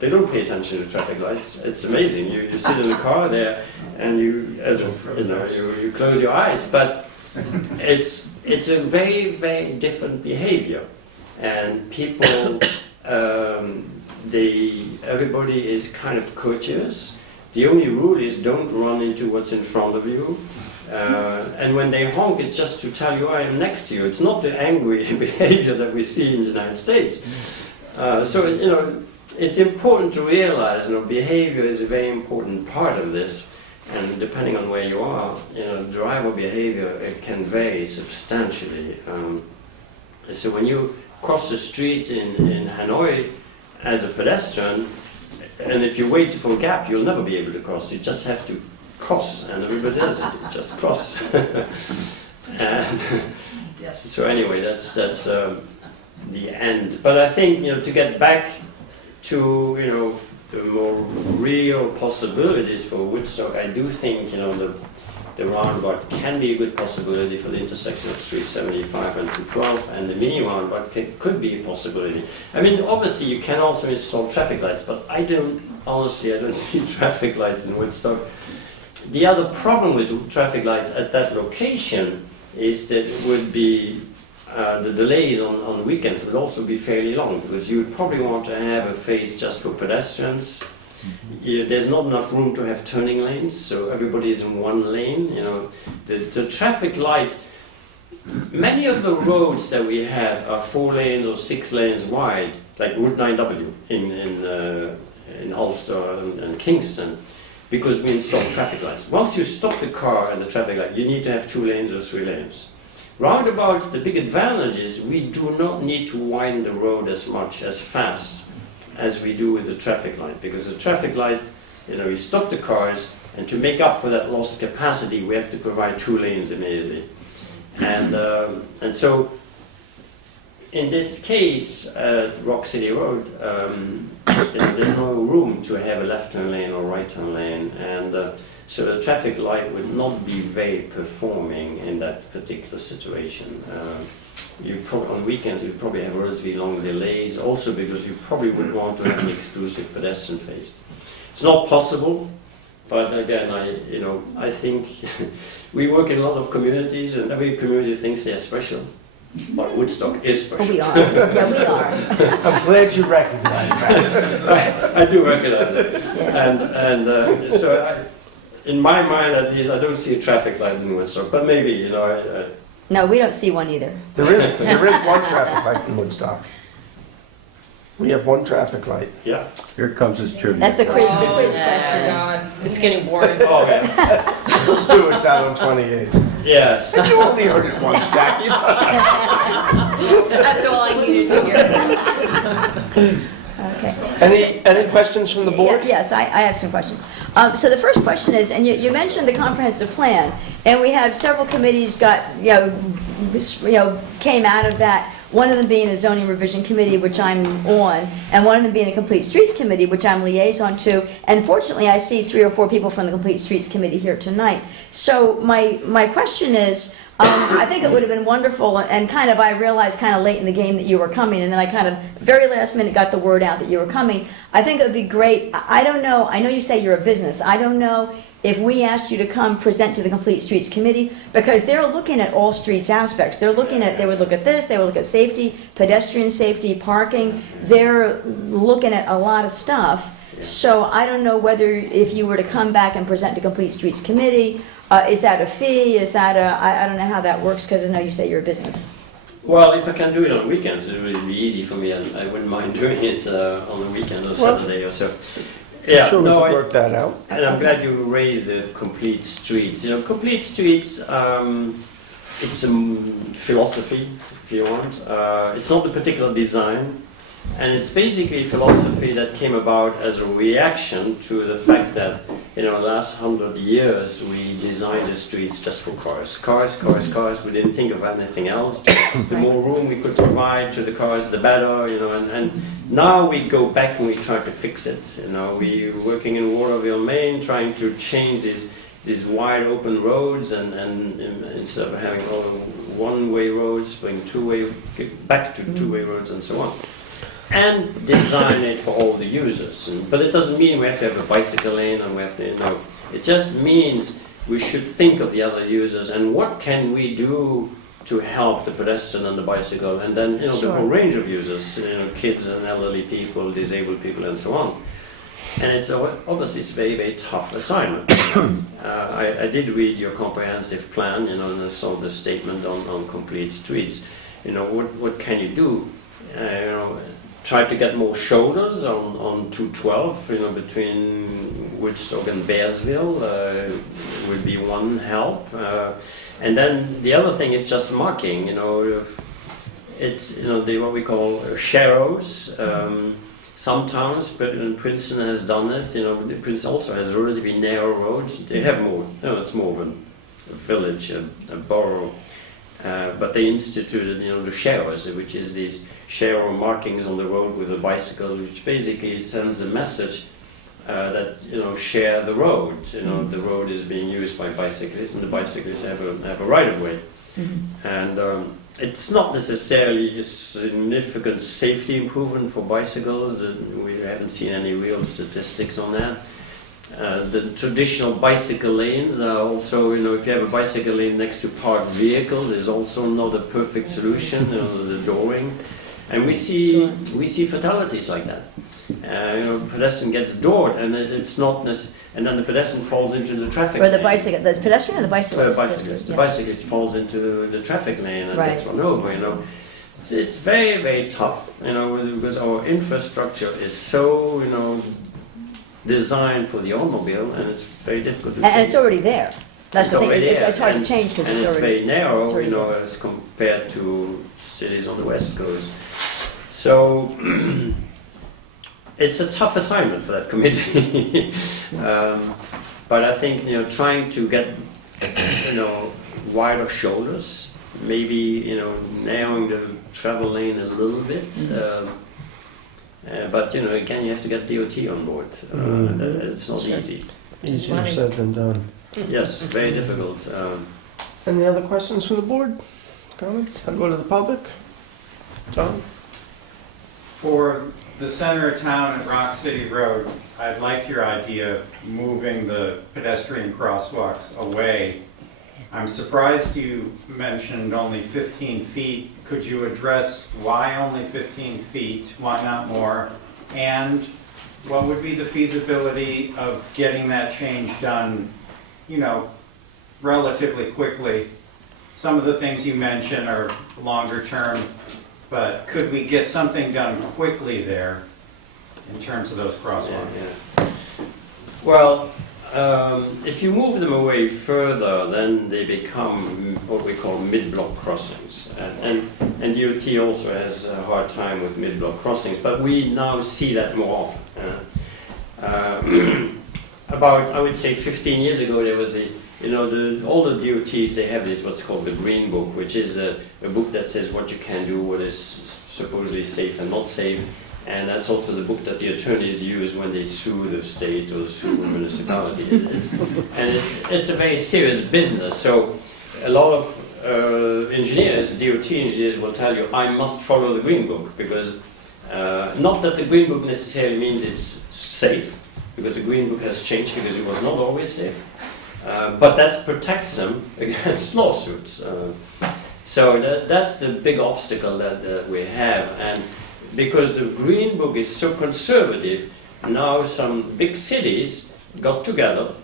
they don't pay attention to traffic lights. It's amazing. You sit in the car there, and you close your eyes, but it's a very, very different behavior, and people, everybody is kind of courteous. The only rule is don't run into what's in front of you. And when they honk, it's just to tell you I am next to you. It's not the angry behavior that we see in the United States. It's important to realize, behavior is a very important part of this, and depending on where you are, driver behavior, it can vary substantially. So when you cross the street in Hanoi as a pedestrian, and if you wait for a gap, you'll never be able to cross. You just have to cross, and everybody does it. Just cross. And Yes. so anyway, that's the end. But I think to get back to, the more real possibilities for Woodstock, I do think, the roundabout can be a good possibility for the intersection of 375 and 212, and the mini roundabout could be a possibility. I mean, obviously you can also install traffic lights, but honestly, I don't see traffic lights in Woodstock. The other problem with traffic lights at that location is that it would be, the delays on weekends would also be fairly long, because you would probably want to have a phase just for pedestrians. There's not enough room to have turning lanes, so everybody is in one lane. The traffic lights, many of the roads that we have are 4 lanes or 6 lanes wide, like Route 9W in Ulster and Kingston, because we install traffic lights. Once you stop the car at the traffic light, you need to have 2 lanes or 3 lanes. Roundabouts, the big advantage is we do not need to widen the road as much, as fast as we do with the traffic light, because the traffic light, you stop the cars, and to make up for that lost capacity, we have to provide 2 lanes immediately. And so, in this case, Rock City Road, there's no room to have a left turn lane or right turn lane, and so the traffic light would not be very performing in that particular situation. On weekends you probably have relatively long delays, also because you probably would want to have an exclusive pedestrian phase. It's not possible, but again, I think we work in a lot of communities, and every community thinks they're special. But Woodstock is special. We are. Yeah, we are. I'm glad you recognize that. I do recognize it, Yeah. and so in my mind, at least, I don't see a traffic light in Woodstock. But maybe, No, we don't see one either. There is one traffic light in Woodstock. We have one traffic light. yeah. Here comes his trivia. That's the quiz Oh, question. God, it's getting boring. Oh, yeah. Stu, it's out on 28. Yes. You only heard it once, Jackie. That's all I needed to hear. Okay. Any questions from the board? Yes, I have some questions. So the first question is, and you mentioned the comprehensive plan, and we have several committees came out of that. One of them being the zoning revision committee, which I'm on, and one of them being the complete streets committee, which I'm liaison to. And fortunately, I see 3 or 4 people from the complete streets committee here tonight. So my question is, I think it would have been wonderful, and I realized kind of late in the game that you were coming, and then I kind of very last minute got the word out that you were coming. I think it would be great. I don't know. I know you say you're a business. I don't know if we asked you to come present to the Complete Streets Committee, because they're looking at all streets aspects. They would look at this, they would look at safety, pedestrian safety, parking. They're looking at a lot of stuff. So I don't know whether, if you were to come back and present to Complete Streets Committee, is that a fee? Is that I don't know how that works, because I know you say you're a business. Well, if I can do it on weekends, it would be easy for me, and I wouldn't mind doing it on the weekend or Saturday or so. Yeah, Sure, we no, can work that out. and I'm glad you raised the complete streets. Complete streets, it's a philosophy, if you want. It's not a particular design, and it's basically a philosophy that came about as a reaction to the fact that, the last 100 years we designed the streets just for cars. Cars. We didn't think of anything else. The more room we could provide to the cars, the better, and now we go back and we try to fix it. We're working in Waterville, Maine, trying to change these wide open roads, and instead of having all one-way roads, bring back to two-way roads and so on. And design it for all the users. But it doesn't mean we have to have a bicycle lane, and we have to, it just means we should think of the other users and what can we do to help the pedestrian and the bicycle, and then the whole range of users, kids and elderly people, disabled people, and so on. And it's obviously a very, very tough assignment. I did read your comprehensive plan, and I saw the statement on complete streets. What can you do? Try to get more shoulders on 212, between Woodstock and Bearsville would be one help. And then the other thing is just marking, it's, what we call sharrows. Some towns, but Princeton has done it, Princeton also has relatively narrow roads. They have more, it's more of a village, a borough. But they instituted, the sharers, which is these sharer markings on the road with a bicycle, which basically sends a message that share the road. The road is being used by bicyclists, and the bicyclists have a right of way. And it's not necessarily a significant safety improvement for bicycles. We haven't seen any real statistics on that. The traditional bicycle lanes are also, if you have a bicycle lane next to parked vehicles, is also not a perfect solution. The dooring, and we see fatalities like that. Pedestrian gets doored, and it's not and then the pedestrian falls into the traffic Or the lane. bicycle, the pedestrian or the bicyclist? The bicyclist falls into the traffic lane and Right. gets run over. It's very, very tough. Because our infrastructure is so designed for the automobile, and it's very difficult to And change. it's already there. That's the thing, already it's there, hard to and- change because and it's it's already. very narrow, it's already there. as compared to cities on the west coast. So it's a tough assignment for that committee. But I think trying to get wider shoulders, maybe narrowing the travel lane a little bit. But again, you have to get DOT on board. And it's not Sure. easy. Easier said than done. Yes, very difficult. Any other questions from the board? Comments? I'll go to the public. John? For the center of town at Rock City Road, I'd like your idea of moving the pedestrian crosswalks away. I'm surprised you mentioned only 15 feet. Could you address why only 15 feet? Why not more? And what would be the feasibility of getting that change done, relatively quickly? Some of the things you mentioned are longer term, but could we get something done quickly there in terms of those crosswalks? Yeah. Well, if you move them away further, then they become what we call mid-block crossings. And DOT also has a hard time with mid-block crossings, but we now see that more often. About, I would say, 15 years ago, there was all the DOTs, they have this what's called the Green Book, which is a book that says what you can do, what is supposedly safe and not safe. And that's also the book that the attorneys use when they sue the state or sue the municipality. It's a very serious business. So a lot of engineers, DOT engineers, will tell you, I must follow the Green Book, because not that the Green Book necessarily means it's safe, because the Green Book has changed because it was not always safe. But that protects them against lawsuits. So that's the big obstacle that we have. And because the Green Book is so conservative, now some big cities got together,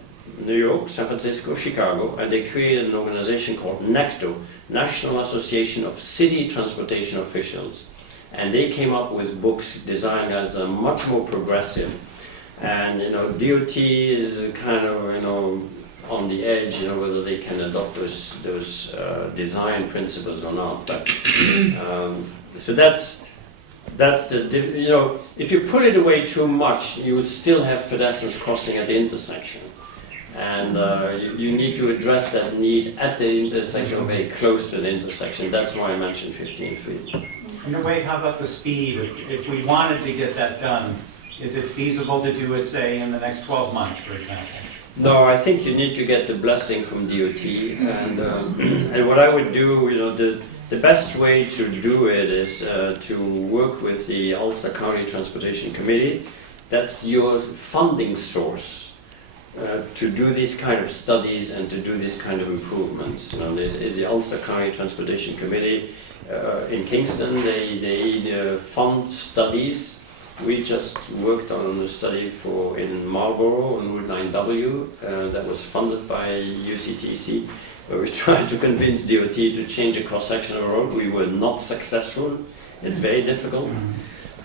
New York, San Francisco, Chicago, and they created an organization called NACTO, National Association of City Transportation Officials. And they came up with books designed as a much more progressive. And DOT is kind of on the edge, whether they can adopt those design principles or not. But so that's the if you put it away too much, you still have pedestrians crossing at the intersection, and you need to address that need at the intersection, or very close to the intersection. That's why I mentioned 15 feet. In a way, how about the speed? If we wanted to get that done, is it feasible to do it, say, in the next 12 months, for example? No, I think you need to get the blessing from DOT, and what I would do, the best way to do it is to work with the Ulster County Transportation Committee. That's your funding source to do these kind of studies and to do these kind of improvements. There's the Ulster County Transportation Committee in Kingston. They fund studies. We just worked on a study in Marlborough on Route 9W that was funded by UCTC, where we tried to convince DOT to change a cross-section of a road. We were not successful. It's very difficult,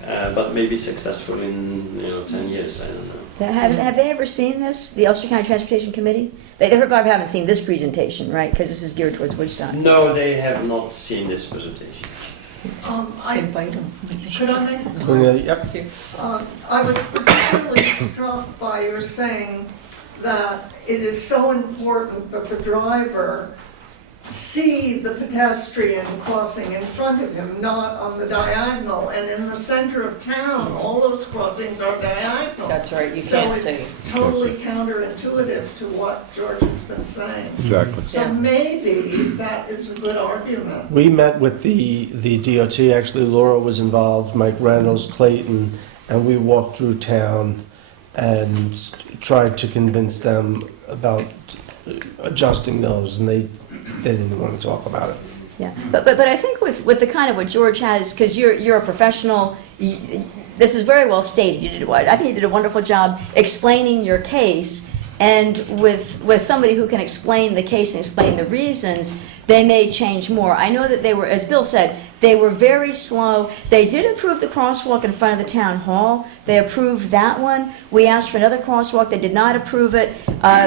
but maybe successful in 10 years, I don't know. Have they ever seen this, the Ulster County Transportation Committee? They probably haven't seen this presentation, right? Because this is geared towards Woodstock. No, they have not seen this presentation. I, Invite them. should I? Yep. I was particularly struck by your saying that it is so important that the driver see the pedestrian crossing in front of him, not on the diagonal. And in the center of town, all those crossings are diagonal. That's right, you can't So see. it's totally counterintuitive to what George has been saying. Exactly. So Yeah. maybe that is a good argument. We met with the DOT, actually Laura was involved, Mike Reynolds, Clayton, and we walked through town and tried to convince them about adjusting those, and they didn't want to talk about it. Yeah, but I think with the kind of what George has, because you're a professional, this is very well stated. You did what I think you did a wonderful job explaining your case, and with somebody who can explain the case and explain the reasons, they may change more. I know that they were, as Bill said, they were very slow. They did approve the crosswalk in front of the town hall. They approved that one. We asked for another crosswalk. They did not approve it.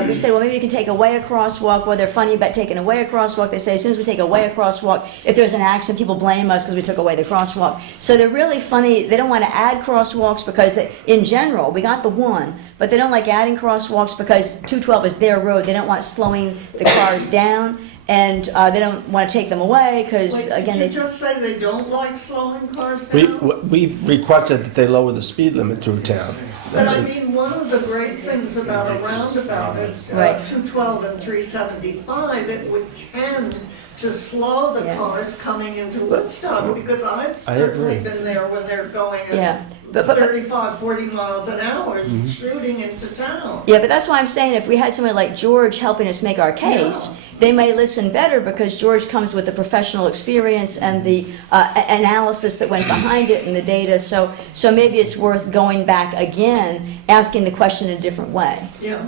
We said, well, maybe you can take away a crosswalk. Well, they're funny about taking away a crosswalk. They say, as soon as we take away a crosswalk, if there's an accident, people blame us because we took away the crosswalk. So they're really funny. They don't want to add crosswalks because, in general, we got the one, but they don't like adding crosswalks because 212 is their road. They don't want slowing the cars down. And they don't want to take them away because, Wait, again, did they... you just say they don't like slowing cars We, down? we've requested that they lower the speed limit through town. But I mean, one of the great things about a roundabout is Right. 212 and 375, it would tend to slow the Yeah. cars coming into Woodstock, because I've I certainly agree. been there when they're going Yeah. at But- 35, 40 miles an hour, shooting into town. Yeah, but that's why I'm saying if we had somebody like George helping us make our case, they may listen better because George comes with the professional experience and the analysis that went behind it and the data. So maybe it's worth going back again, asking the question in a different way. Yeah.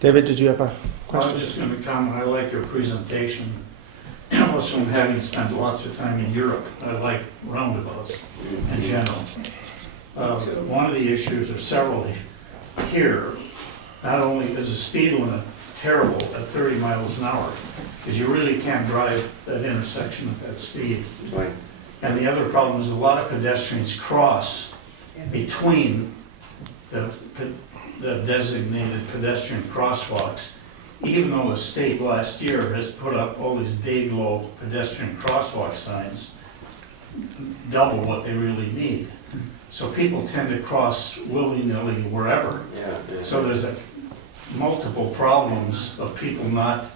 David, did you have a I was question? just going to comment, I like your presentation. Also, from having spent lots of time in Europe, I like roundabouts in general. One of the issues, or several here, not only is the speed limit terrible at 30 miles an hour, because you really can't drive that intersection at that speed. Right. And the other problem is a lot of pedestrians cross between the designated pedestrian crosswalks, even though the state last year has put up all these day-glow pedestrian crosswalk signs, double what they really need. So people tend to cross willy-nilly wherever. Yeah. So there's multiple problems of people not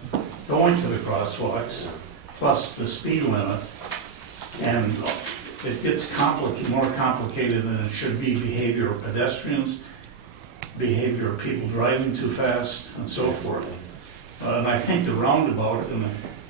going to the crosswalks, plus the speed limit. And it gets more complicated than it should be. Behavior of pedestrians, behavior of people driving too fast, and so forth. And I think the roundabout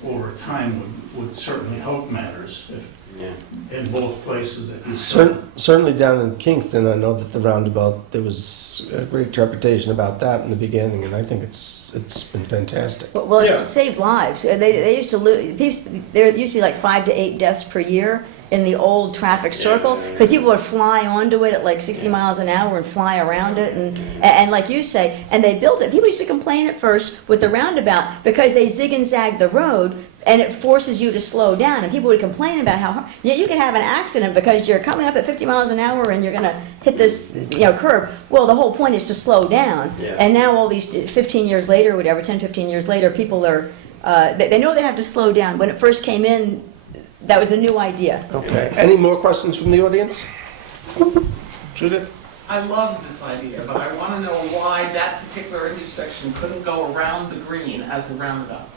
over time would certainly help matters Yeah. in both places that you Certainly down in Kingston, I know that the roundabout, there was a great interpretation about that in the beginning, and I think it's been fantastic. Well, Yeah. it's saved lives. They used to lose, there used to be like 5 to 8 deaths per year in the old traffic circle, because people would fly onto it at like 60 miles an hour and fly around it, and like you say, and they built it. People used to complain at first with the roundabout because they zig and zag the road, and it forces you to slow down, and people would complain about how you can have an accident because you're coming up at 50 miles an hour and you're going to hit this curb. Well, the whole point is to slow down, Yeah. and now all these 15 years later, whatever, 10, 15 years later, people are, they know they have to slow down. When it first came in, that was a new idea. Okay, any more questions from the audience? Judith? I love this idea, but I want to know why that particular intersection couldn't go around the green as a roundabout.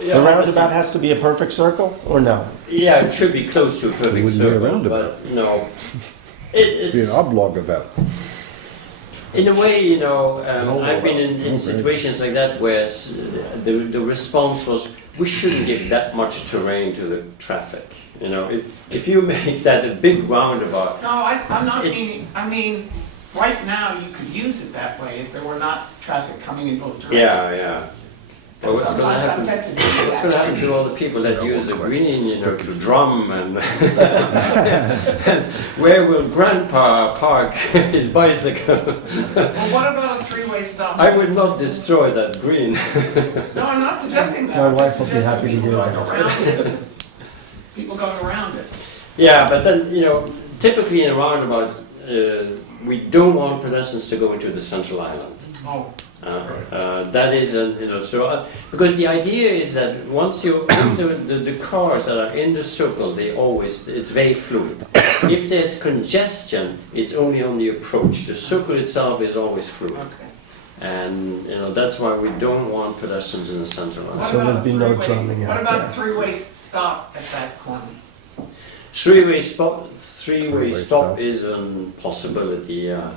The roundabout has to be a perfect circle, or no? Yeah, it should be close to a It perfect wouldn't be a circle, roundabout. but no. Be an It's, oblong about. in a way, No, I've been in okay. situations like that where the response was, we shouldn't give that much terrain to the traffic. If you make that a big roundabout, No, I'm not It's- meaning, I mean, right now you could use it that way if there were not traffic coming in both directions. yeah. Well, what's going to Sometimes I'm happen? tempted to do What's going to that. happen to all the people that use the green, to drum and where will Grandpa park his bicycle? Well, what about a three-way stop? I would not destroy that green. No, I'm not suggesting that. My I'm wife just will be happy to suggesting hear people going around it. People going around it. Yeah, but then, typically in a roundabout, we don't want pedestrians to go into the central island. Oh, That is, because the idea is that once you're in the cars that are in the circle, it's very fluid. If there's congestion, it's only on the approach. The circle itself is always fluid. Okay. And, that's why we don't want pedestrians in the center line. What So about there'd be no three-way- drumming What out about there. three-way stop at that corner? Three-way Three-way stop stop. is a possibility, yeah.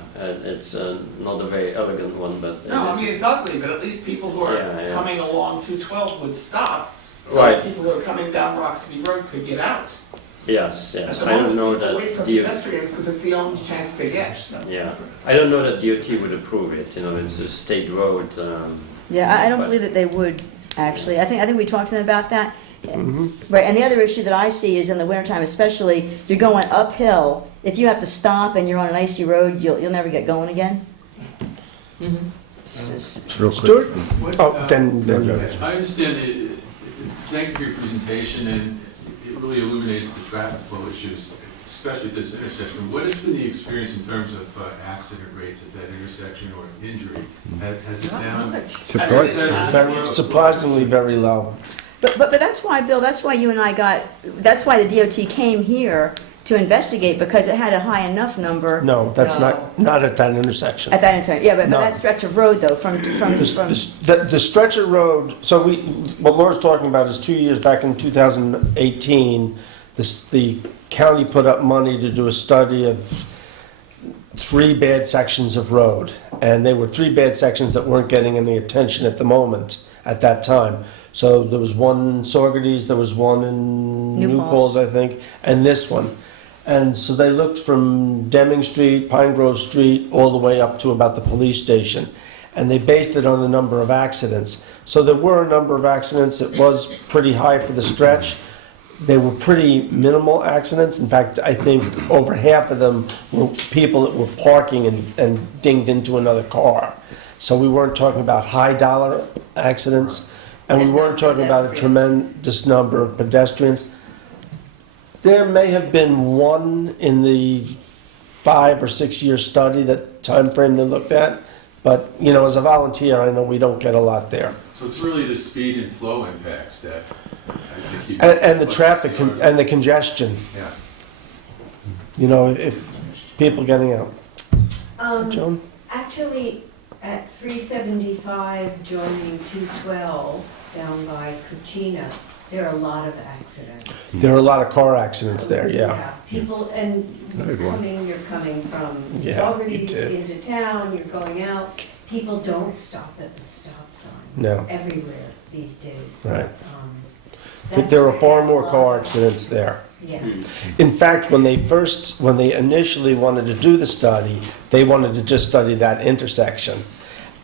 It's not a very elegant one, but it No, I is. mean, it's ugly, but at least people who are Yeah, yeah. coming along 212 would stop. So Right. people who are coming down Rock City Road could get out. Yes, At yes. the I don't moment, know people wait for that DOT, pedestrians because it's the only chance they get. yeah. I don't know that DOT would approve it, it's a state road. Yeah, I don't But- believe that they would, actually. I think we talked to them about that. Right, and the other issue that I see is in the wintertime especially, you're going uphill. If you have to stop and you're on an icy road, you'll never get going again. Real quick. Stuart? What, Oh, then I understand it, thank you for your presentation, and it really illuminates the traffic flow issues, especially at this intersection. What has been the experience in terms of accident rates at that intersection or injury? Has it down? surprisingly very low. But that's why, Bill, that's why you and I that's why the DOT came here to investigate, because it had a high enough number No, that's not at that intersection. at that instant. Yeah, but No. that stretch of road though, from, The stretch of road, so what Laura's talking about is 2 years back in 2018, the county put up money to do a study of 3 bad sections of road. And they were 3 bad sections that weren't getting any attention at the moment, at that time. So there was one in Saugerties, there was one in New New Paltz. Paltz, I think, and this one. And so they looked from Deming Street, Pine Grove Street, all the way up to about the police station. And they based it on the number of accidents. So there were a number of accidents. It was pretty high for the stretch. They were pretty minimal accidents. In fact, I think over half of them were people that were parking and dinged into another car. So we weren't talking about high dollar accidents. And we And weren't talking about a pedestrians. tremendous number of pedestrians. There may have been one in the 5 or 6 year study, that time frame they looked at. But, as a volunteer, I know we don't get a lot there. So it's really the speed and flow impacts that I think you. And the traffic and the congestion, Yeah. if people getting out. Joan? Actually, at 375 joining 212 down by Cucina, there are a lot of accidents. There are a lot of car accidents there, yeah. People, and Good one. you're coming from Yeah, Saugerties you did. into town, you're going out. People don't stop at the stop sign. No. Everywhere these days. Right. But But there are far more car accidents there. Yeah. In fact, when they initially wanted to do the study, they wanted to just study that intersection.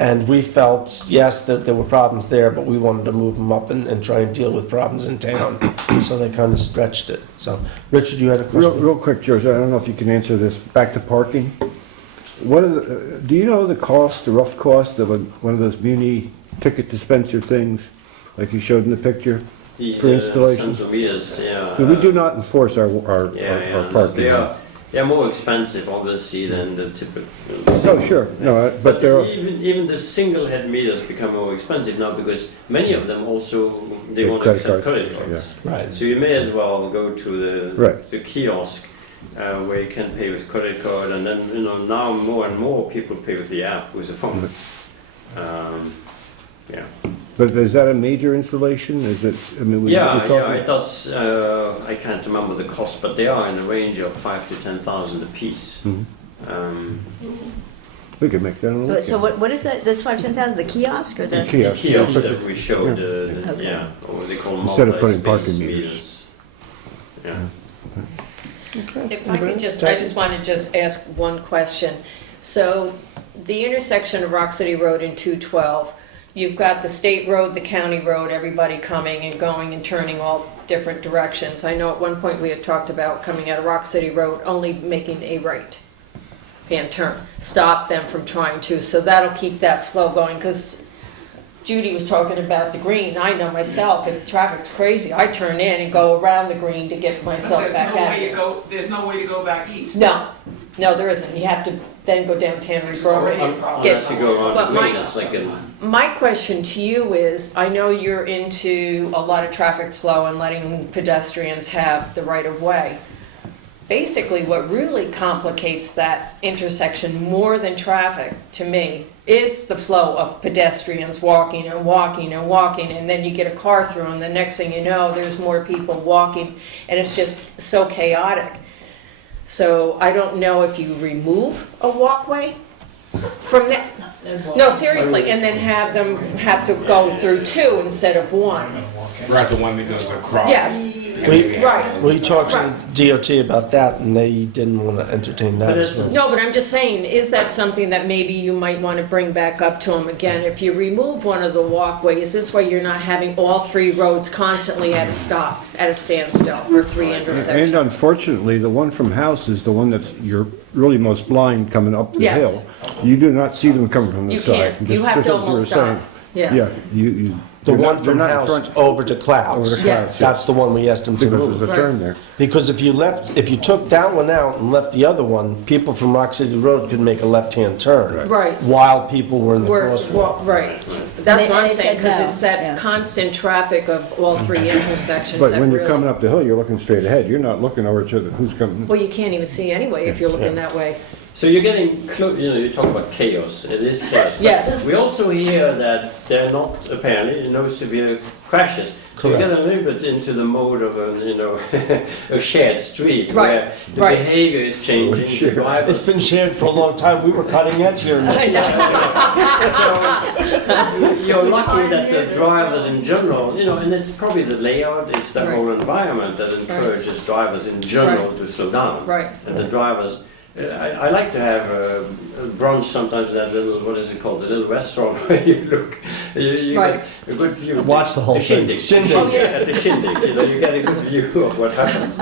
And we felt, yes, that there were problems there, but we wanted to move them up and try and deal with problems in town. So they kind of stretched it. So, Richard, you had a question? Real quick, George, I don't know if you can answer this. Back to parking. Do you know the cost, the rough cost of one of those muni ticket dispenser things, like you showed in the picture? These For installation? sensors, yeah. So we do not enforce our Yeah, parking. they're more expensive, obviously, than the typical. Oh, sure, no, but But they're, even the single head meters become more expensive now, because many of them also, they Yeah, want to credit accept cards, credit cards. Right. So you may as well go to Right. the kiosk where you can pay with credit card, and then now more and more people pay with the app, with the phone. Yeah. but is that a major installation? Is it, I mean, we're Yeah, talking- it does. I can't remember the cost, but they are in the range of 5,000 to 10,000 a piece. Mhm. Um, We could make that on a so weekend. what is that, this 5,000, the kiosk or The the? kiosk. kiosks Yeah. that we showed, Okay. yeah, or what they call Instead of putting multi-space parking meters. meters. Yeah. If I could I just want to just ask one question. So the intersection of Rock City Road and 212, you've got the state road, the county road, everybody coming and going and turning all different directions. I know at one point we had talked about coming out of Rock City Road, only making a right-hand turn. Stop them from trying to, so that'll keep that flow going, because Judy was talking about the green. I know myself, if traffic's crazy, I turn in and go around the green to get But myself there's back no out. way there's no way to go back east. No, No, there isn't. You have to then go down Tannery Grove. Unless you go around But the my- green, it's like a, My question to you is, I know you're into a lot of traffic flow and letting pedestrians have the right of way. Basically, what really complicates that intersection more than traffic, to me, is the flow of pedestrians walking and walking and walking, and then you get a car through, and the next thing you know, there's more people walking, and it's just so chaotic. So I don't know if you remove a walkway from that. No, seriously, and then have them have to go through two instead of one. Right, the one that goes across. Yes. Right. We talked to DOT about that, and they didn't want to entertain that But as it's- well. No, but I'm just saying, is that something that maybe you might want to bring back up to them again? If you remove one of the walkways, this way you're not having all three roads constantly at a stop, at a standstill, or three And intersections. unfortunately, the one from House is the one that's, you're really most blind coming up the Yes. hill. You do not see them coming from the You side. can't, you Just- have just to as you were almost saying. stop. Yeah. Yeah, you. The they're one not- from they're not in House front over to Clouds. over the Yeah. clouds, yeah. That's the one we asked them to Because move. there's a turn there. Because if you took that one out and left the other one, people from Rock City Road could make a left-hand turn. Right. While people were in the Where's, crosswalk. right. That's And what I'm they saying, said because no. it's that Yeah. constant traffic of all three intersections But that when you're really. coming up the hill, you're looking straight ahead. You're not looking over to who's coming. Well, you can't even see anyway if you're looking that way. so you're getting close, you know, you talk about chaos, it is chaos. But Yes. we also hear that there are not, apparently, no severe crashes. So you get a little bit into the mode of a, you know, a shared street Right, where the right. behavior is changing, the It's drivers. been shared for a long time. We were cutting edge here. I know. So you're lucky that the drivers in general, you know, and it's probably the layout, it's the Right. whole environment that encourages drivers in general to slow down. Right. And the drivers, I like to have a brunch sometimes at that little, what is it called, the little restaurant where you look, you Right. get a good view. Watch the whole thing. Shindig. Shindig. Oh, yeah. At the shindig, you know, you get a good view of what happens.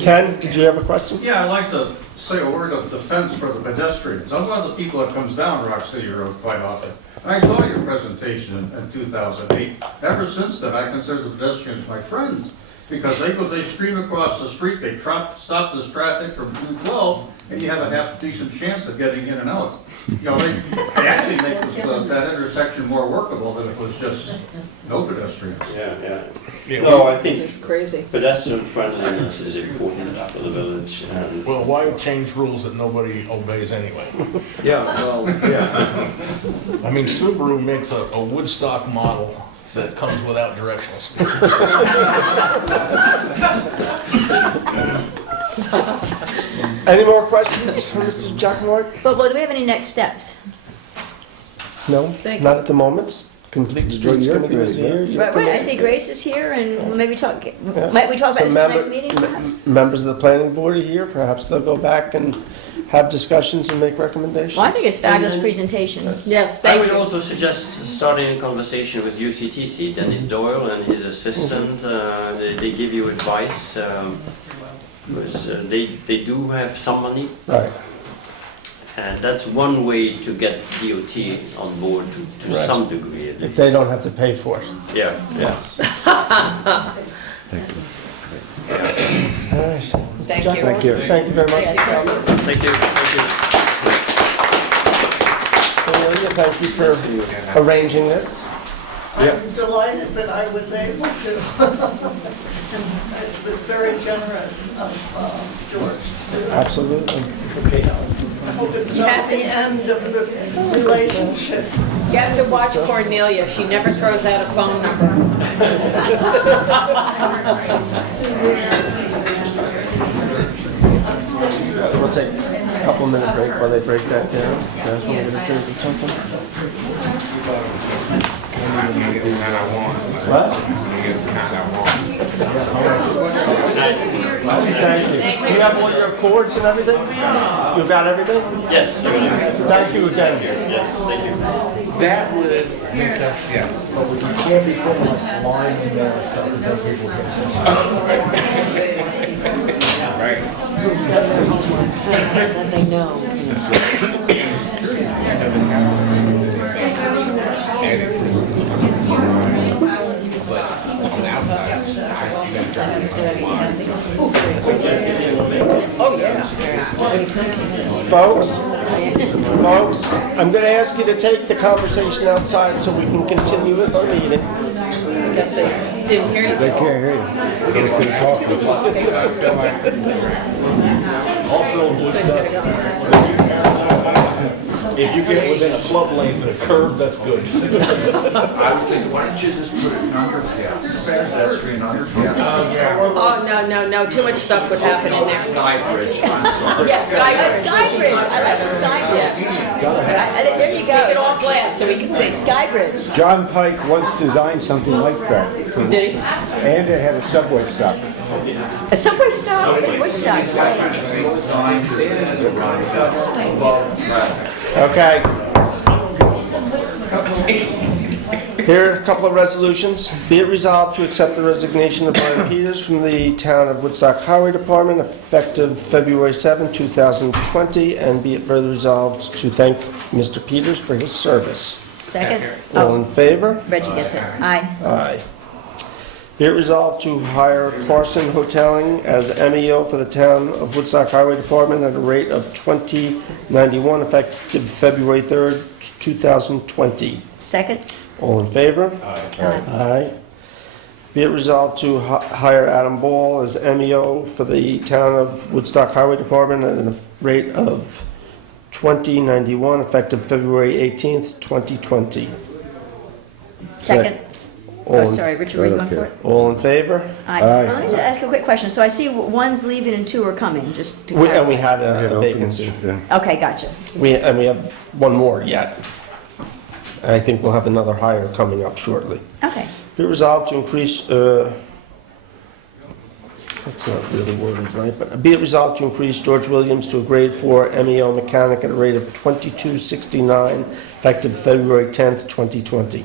Ken, did you have a question? Yeah, I'd like to say a word of defense for the pedestrians. I'm one of the people that comes down Rock City Road quite often. And I saw your presentation in 2008. Ever since then, I consider the pedestrians my friends, because they stream across the street, they stop this traffic from 212, and you have a half decent chance of getting in and out. You know, they actually make that intersection more workable than if it was just no pedestrians. Yeah. No, I think It's crazy. pedestrian friendliness is important for the village. And Well, why change rules that nobody obeys anyway? yeah, well, yeah. I mean, Subaru makes a Woodstock model that comes without directional speed. Any more questions for Mr. Jackmore? But do we have any next steps? No, Thank not at the moment. Complete Streets your Committee was here. committee, your Right, I committee. see Grace is here, and we'll maybe talk, Yeah. might we talk about Some this at the next member- meeting, perhaps? Members of the planning board are here. Perhaps they'll go back and have discussions and make recommendations. Well, I think it's fabulous And then- presentation. Yes, I thank would you. also suggest starting a conversation with UCTC, Dennis Doyle and his assistant. They give you advice, because they do have some money. Right. And that's one way to get DOT on board to Right. some degree at If least. they don't have to pay for it. Yeah, yes. All right. Mr. Thank Jackmore, you. Thank you. Thank you very much. Yes, thank you. Thank you, thank you. Cornelia, thank you for arranging this. I'm delighted that I was able to. It was very generous of George. Absolutely. I hope it's not the end of the relationship. You have to watch Cornelia, she never throws out a phone number. We'll take a couple minute break while they break that down. Guys, want to get a drink or something? I'm gonna get the kind I want. What? I'm gonna get the kind I want. Thank you. Do you have all your cords and everything? You got everything? Yes, Thank you again. yes, thank you. That would make us, yes. But we can't be putting like line in there and stuff, because then people get. Right. That they know. But on the outside, I see them driving a line. Oh, yeah. Folks, I'm going to ask you to take the conversation outside so we can continue with our meeting. I guess they didn't hear you. They can't hear you. Also, Woodstock, if you get within a club lane to the curb, that's good. I was thinking, why don't you just put an underpass, pedestrian underpass? Oh, no, too much stuff would happen in there. Sky Bridge, I'm sorry. Yeah, Sky Skybridge, I like the Skybridge. There you Make it go. all glass so we can see. Skybridge. John Pike once designed something like that. Did he? And it had a subway stop. A subway stop in Woodstock. Sky Bridge is designed as a roundabout above traffic. Okay. Here are a couple of resolutions. Be it resolved to accept the resignation of Brian Peters from the Town of Woodstock Highway Department effective February 7, 2020, and be it further resolved to thank Mr. Peters for his service. Second. All in favor? Reggie gets it. Aye. Aye. Be it resolved to hire Carson Hoteling as MEO for the Town of Woodstock Highway Department at a rate of $20.91 effective February 3rd, 2020. Second. All in favor? Aye. Aye. Be it resolved to hire Adam Ball as MEO for the Town of Woodstock Highway Department at a rate of $20.91 effective February 18th, 2020. Second. All Oh, in- sorry, Richard, were you going for it? All in favor? Aye. Aye. Let me just ask a quick question. So I see one's leaving and two are coming, just to And we clarify. had Had a openings, vacancy. yeah. Okay, gotcha. We have one more yet. I think we'll have another hire coming up shortly. Okay. Be resolved to increase, that's not really worded right, but be it resolved to increase George Williams to a grade 4 MEO mechanic at a rate of $22.69 effective February 10th, 2020.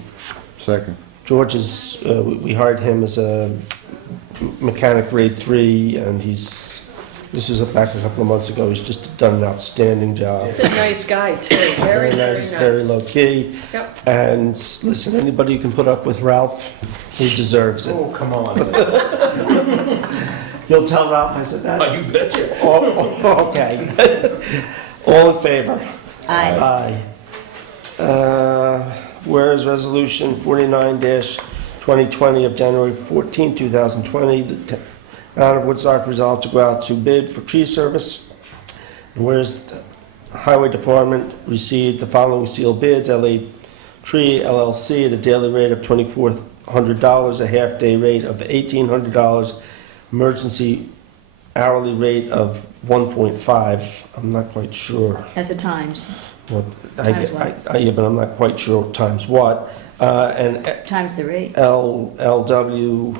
Second. George is, we hired him as a mechanic grade 3, and this was back a couple of months ago. He's just done an outstanding job. He's a nice guy, too. Very, very nice. Very low key. Yep. And listen, anybody who can put up with Ralph, he deserves it. Oh, come on. You'll tell Ralph I said that? Oh, you betcha. Oh, okay. All in favor? Aye. Aye. Whereas Resolution 49-2020 of January 14, 2020, the Town of Woodstock resolved to go out to bid for tree service. And whereas the Highway Department received the following sealed bids: LA Tree LLC at a daily rate of $2,400, a half-day rate of $1,800, emergency hourly rate of 1.5. I'm not quite sure As a Times. what, Times what? yeah, but I'm not quite sure times what. And Times the rate. LW,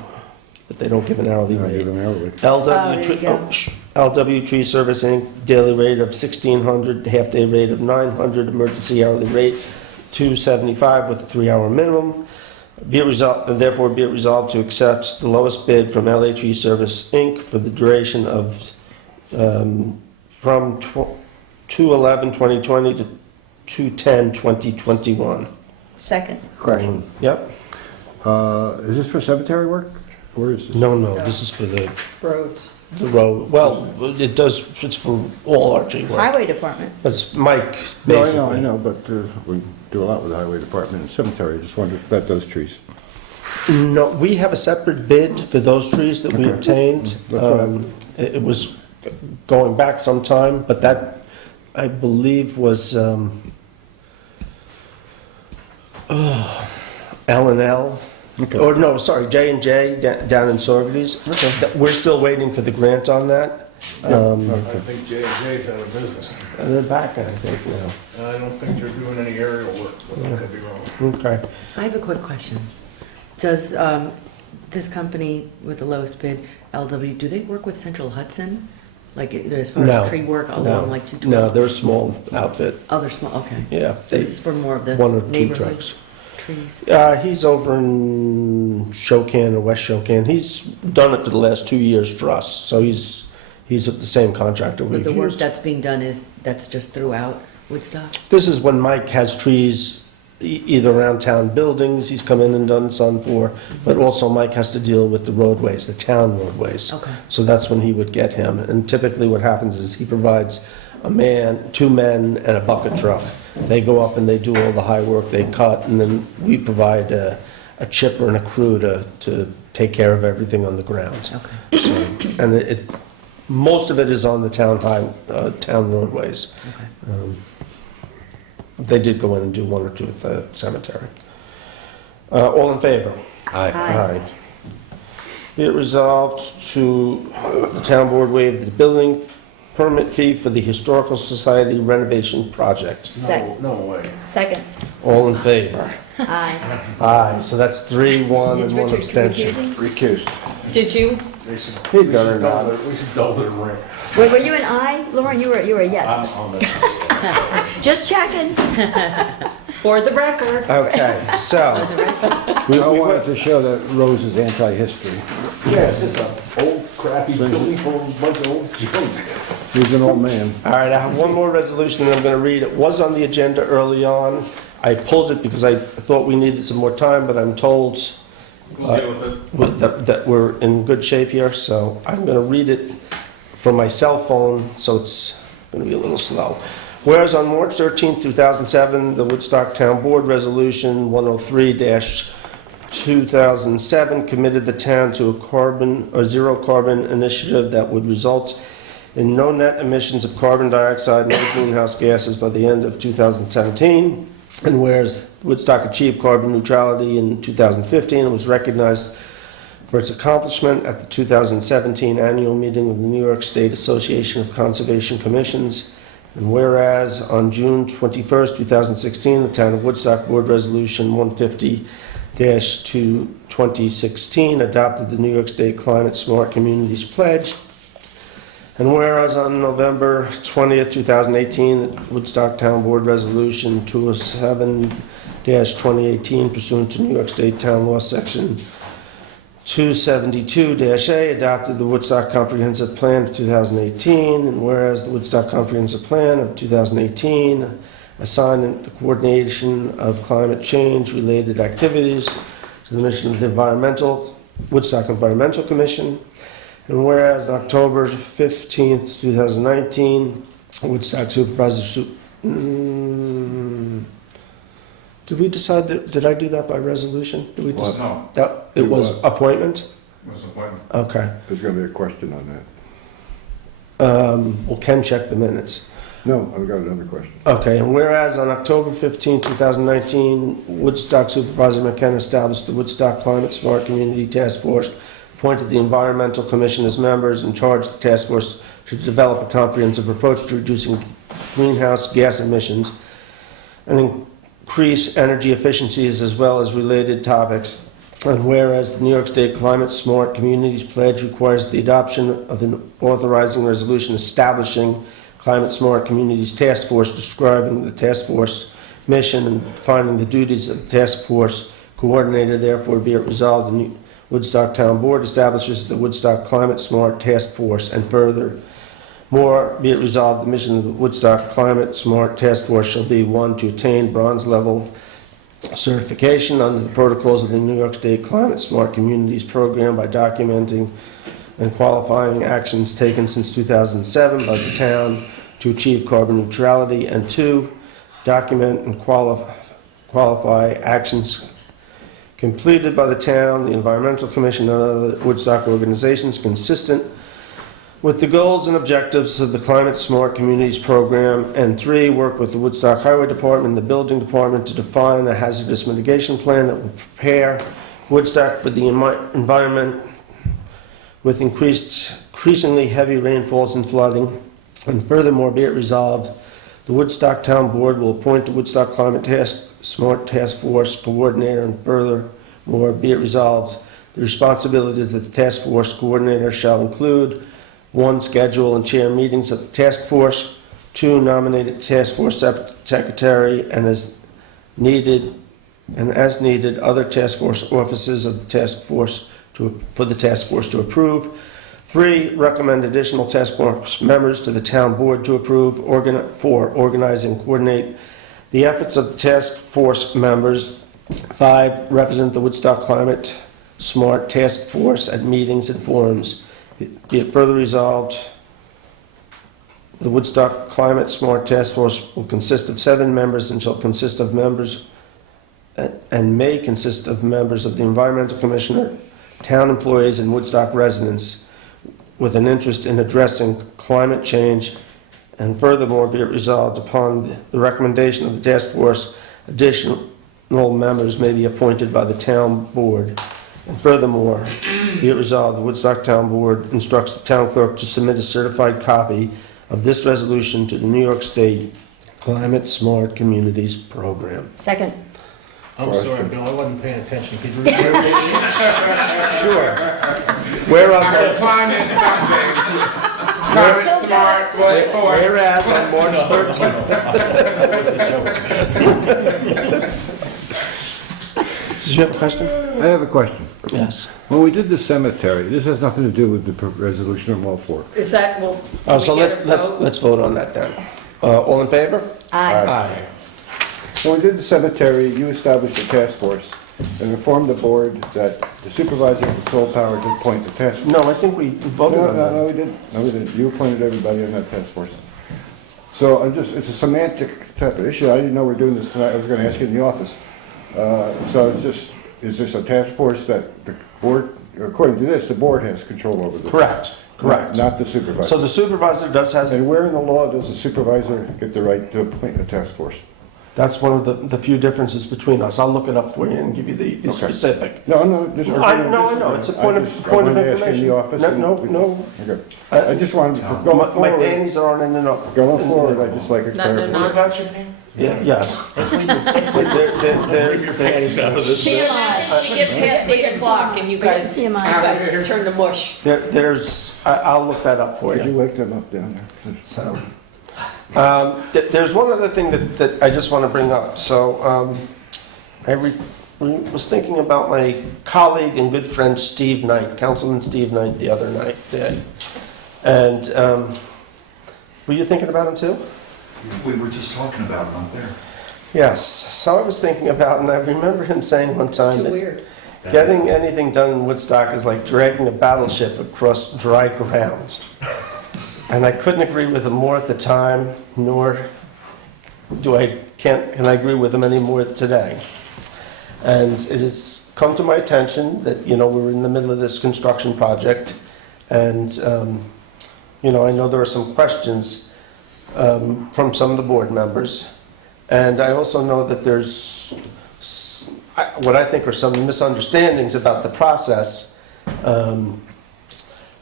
but they don't give an hourly No, you rate. don't have it. Oh, there you go. LW Tree Service Inc., daily rate of $1,600, half-day rate of $900, emergency hourly rate $275 with a 3-hour minimum. Be it resolved, and therefore be it resolved to accept the lowest bid from LA Tree Service Inc. for the duration of from 2/11/2020 to 2/10/2021. Second. Question. Yep. Is this for cemetery work? Or is this? No, this is for the Roads. road. Well, it's for all our tree work. Highway Department. But it's Mike, No, basically. I know, but we do a lot with the highway department and cemetery. I just wondered about those trees. No, we have a separate bid for those trees that we Okay. obtained. That's what It was going back some time, but that, I believe, was L&L. Okay. Or no, sorry, J&J down in Saugerties. Okay. We're still waiting for the grant on that. I think J&J's out of business. They're back, I think, now. I don't think they're doing any aerial work, but I could be wrong. Okay. I have a quick question. Does this company with the lowest bid, LW, do they work with Central Hudson? Like as far No. as tree work No. along like 212? No, they're a small outfit. Oh, they're small, okay. Yeah. So this is for more of the one or two neighborhoods, trees? He's over in Shokan or West Shokan. He's done it for the last 2 years for us, so he's the same contractor But we've the work used. that's being done that's just throughout Woodstock? This is when Mike has trees either around town buildings, he's come in and done some for, but also Mike has to deal with the roadways, the town roadways. Okay. So that's when he would get him. And typically what happens is he provides a man, 2 men, and a bucket truck. They go up and they do all the high work, they cut, and then we provide a chipper and a crew to take care of everything on the ground. Okay. So, and most of it is on the town roadways. Okay. They did go in and do 1 or 2 at the cemetery. All in favor? Aye. Aye. Be it resolved to the town board waive the building permit fee for the Historical Society renovation project. Second. No way. Second. All in favor? Aye. Aye, so that's 3-1 Is and 1 Richard abstention. confusing? Recused. Did you? They should, He we got her should now. double it, we should double it rent. Wait, were you an aye? Lauren, you were a yes. I'm on it. Just checking. For the record. Okay, so, I wanted to show that Rose is anti-history. Yeah, it's just an old crappy building full of a bunch of old junk. He's an old man. all right, I have one more resolution that I'm going to read. It was on the agenda early on. I pulled it because I thought we needed some more time, but I'm told We'll deal with it. that we're in good shape here, so I'm going to read it from my cell phone, so it's going to be a little slow. Whereas on March 13, 2007, the Woodstock Town Board Resolution 103-2007 committed the town to a zero carbon initiative that would result in no net emissions of carbon dioxide and other greenhouse gases by the end of 2017. And whereas Woodstock achieved carbon neutrality in 2015 and was recognized for its accomplishment at the 2017 annual meeting of the New York State Association of Conservation Commissions. And whereas on June 21st, 2016, the Town of Woodstock Board Resolution 150-2016 adopted the New York State Climate Smart Communities Pledge. And whereas on November 20th, 2018, the Woodstock Town Board Resolution 207-2018 pursuant to New York State Town Law Section 272-A adopted the Woodstock Comprehensive Plan of 2018, and whereas the Woodstock Comprehensive Plan of 2018 assigned the coordination of climate change related activities to the mission of the Woodstock Environmental Commission, and whereas on October 15th, 2019, Woodstock Supervisor did we decide that, did I do that by resolution? Did we just, No, that, it was appointment? it was an appointment. Okay. There's gonna be a question on that. Well, Ken checked the minutes. No, I've got another question. Okay, and whereas on October 15, 2019, Woodstock Supervisor McKenna established the Woodstock Climate Smart Community Task Force, appointed the Environmental Commission as members, and charged the task force to develop a comprehensive approach to reducing greenhouse gas emissions and increase energy efficiencies as well as related topics. And whereas the New York State Climate Smart Communities Pledge requires the adoption of an authorizing resolution establishing Climate Smart Communities Task Force, describing the task force mission and defining the duties of the task force coordinator, therefore be it resolved, the Woodstock Town Board establishes the Woodstock Climate Smart Task Force, and further more, be it resolved, the mission of the Woodstock Climate Smart Task Force shall be, 1, to attain bronze level certification under the protocols of the New York State Climate Smart Communities Program by documenting and qualifying actions taken since 2007 by the town to achieve carbon neutrality, and 2, document and qualify actions completed by the town, the Environmental Commission, and other Woodstock organizations consistent with the goals and objectives of the Climate Smart Communities Program, and 3, work with the Woodstock Highway Department and the Building Department to define a hazardous mitigation plan that will prepare Woodstock for the environment with increasingly heavy rainfalls and flooding. And furthermore, be it resolved, the Woodstock Town Board will appoint the Woodstock Climate Smart Task Force coordinator, and furthermore, be it resolved, the responsibilities of the task force coordinator shall include: 1, schedule and chair meetings of the task force; 2, nominate a task force secretary, and as needed, other task force officers of the task force for the task force to approve; 3, recommend additional task force members to the town board to approve; 4, organize and coordinate the The efforts of the task force members. 5, represent the Woodstock Climate Smart Task Force at meetings and forums. Be it further resolved, the Woodstock Climate Smart Task Force will consist of 7 members and shall consist of members and may consist of members of the Environmental Commissioner, town employees, and Woodstock residents with an interest in addressing climate change. And furthermore, be it resolved upon the recommendation of the task force, additional members may be appointed by the town board. And furthermore, be it resolved, the Woodstock Town Board instructs the town clerk to submit a certified copy of this resolution to the New York State Climate Smart Communities Program. Second. I'm sorry, Bill, I wasn't paying attention. Could you repeat it? Sure. Whereas Climate something. Climate smart workforce. Whereas on March 13th. Did you have a question? I have a question. Yes. When we did the cemetery, this has nothing to do with the resolution I'm all for. Is that, well, Oh, can so we get a vote? let's vote on that then. All in favor? Aye. When we did the cemetery, you established a task force and informed the board that the supervisor had the sole power to appoint the task force. No, I think we voted on that. No, we didn't. No, we didn't. You appointed everybody on that task force. So it's a semantic type of issue. I didn't know we were doing this tonight. I was going to ask you in the office. So it's just, is this a task force that the board, according to this, the board has control over this? Correct. Not the supervisor. So the supervisor does have, And where in the law does the supervisor get the right to appoint a task force? that's one of the few differences between us. I'll look it up for you and give you the specific. No, just. I know, it's a point of information. In the office. No. Okay. I just wanted to go My forward. panties are on in and up. Going forward, I'd just like a clarification. No. About your pants? Yeah, yes. Let's leave your panties out of this. We get past 8 o'clock and you guys turn to mush. I'll look that up for Could you. you wake them up down there? So, there's one other thing that I just want to bring up. So, I was thinking about my colleague and good friend Steve Knight, Councilman Steve Knight, the other day. And were you thinking about him too? We were just talking about it up there. Yes. So I was thinking about, and I remember him saying one time Too that weird. getting anything done in Woodstock is like dragging a battleship across dry grounds. And I couldn't agree with him more at the time, nor can I agree with him any more today. And it has come to my attention that, we're in the middle of this construction project, and, I know there are some questions from some of the board members, and I also know that there's what I think are some misunderstandings about the process.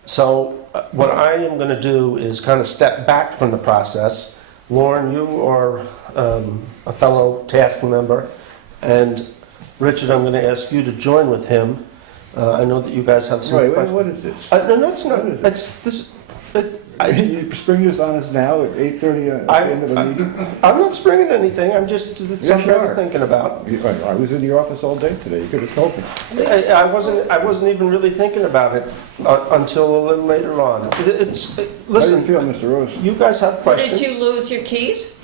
So what I am going to do is kind of step back from the process. Lauren, you are a fellow task member, and Richard, I'm going to ask you to join with him. I know that you guys have some Wait, questions. what is this? No, it's not. It's this. You spring this on us now at 8:30 at the end of the meeting? I'm not springing anything. I'm just something I was thinking about. I was in the office all day today. You could have told me. I wasn't even really thinking about it until a little later on. Listen, How do you feel, Mr. Rose? you guys have questions. Did you lose your keys?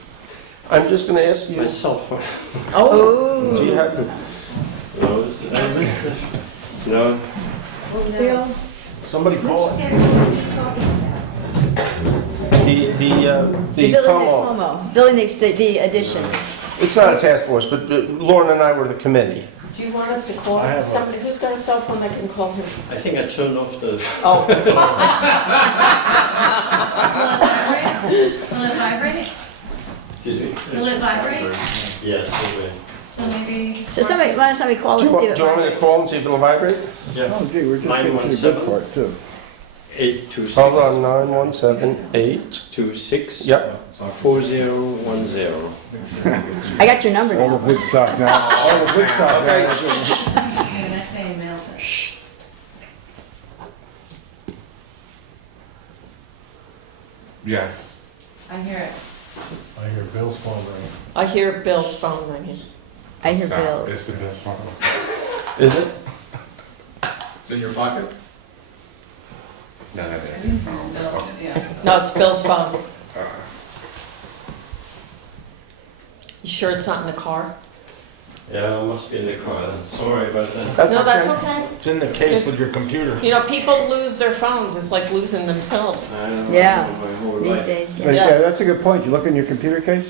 I'm just going to ask you. My cell phone. Oh. Do you have? No. Bill, Somebody call which it. test are you talking about? The Como. Building the addition. It's not a task force, but Lauren and I were the committee. Do you want us to call I have somebody? Who's got a cell phone that can call him? I think I turned off the. Oh. Will it vibrate? Excuse me. Will it vibrate? Yes, it will. So maybe. So why don't somebody call Do and you see want if it me to vibrates? call and see if it'll vibrate? Yeah. Oh, gee, we're just getting to the good part, too. 826. Hold on, 9178. 26. Yep. 4010. I got your number All now. of Woodstock now. All of Woodstock now. Okay, that's how you mailed it. Yes. I hear it. I hear Bill's phone ringing. I hear Bill's phone ringing. I hear It's Bill's. the best one. Is it? It's in your pocket? No, that is. No, it's Bill's phone. You sure it's not in the car? Yeah, it must be in the car then. Sorry about that. No, that's okay. It's in the case with your computer. You know, people lose their phones, it's like losing themselves. I don't know, Yeah. my whole These life. days, But yeah. yeah, that's a good point. You look in your computer case?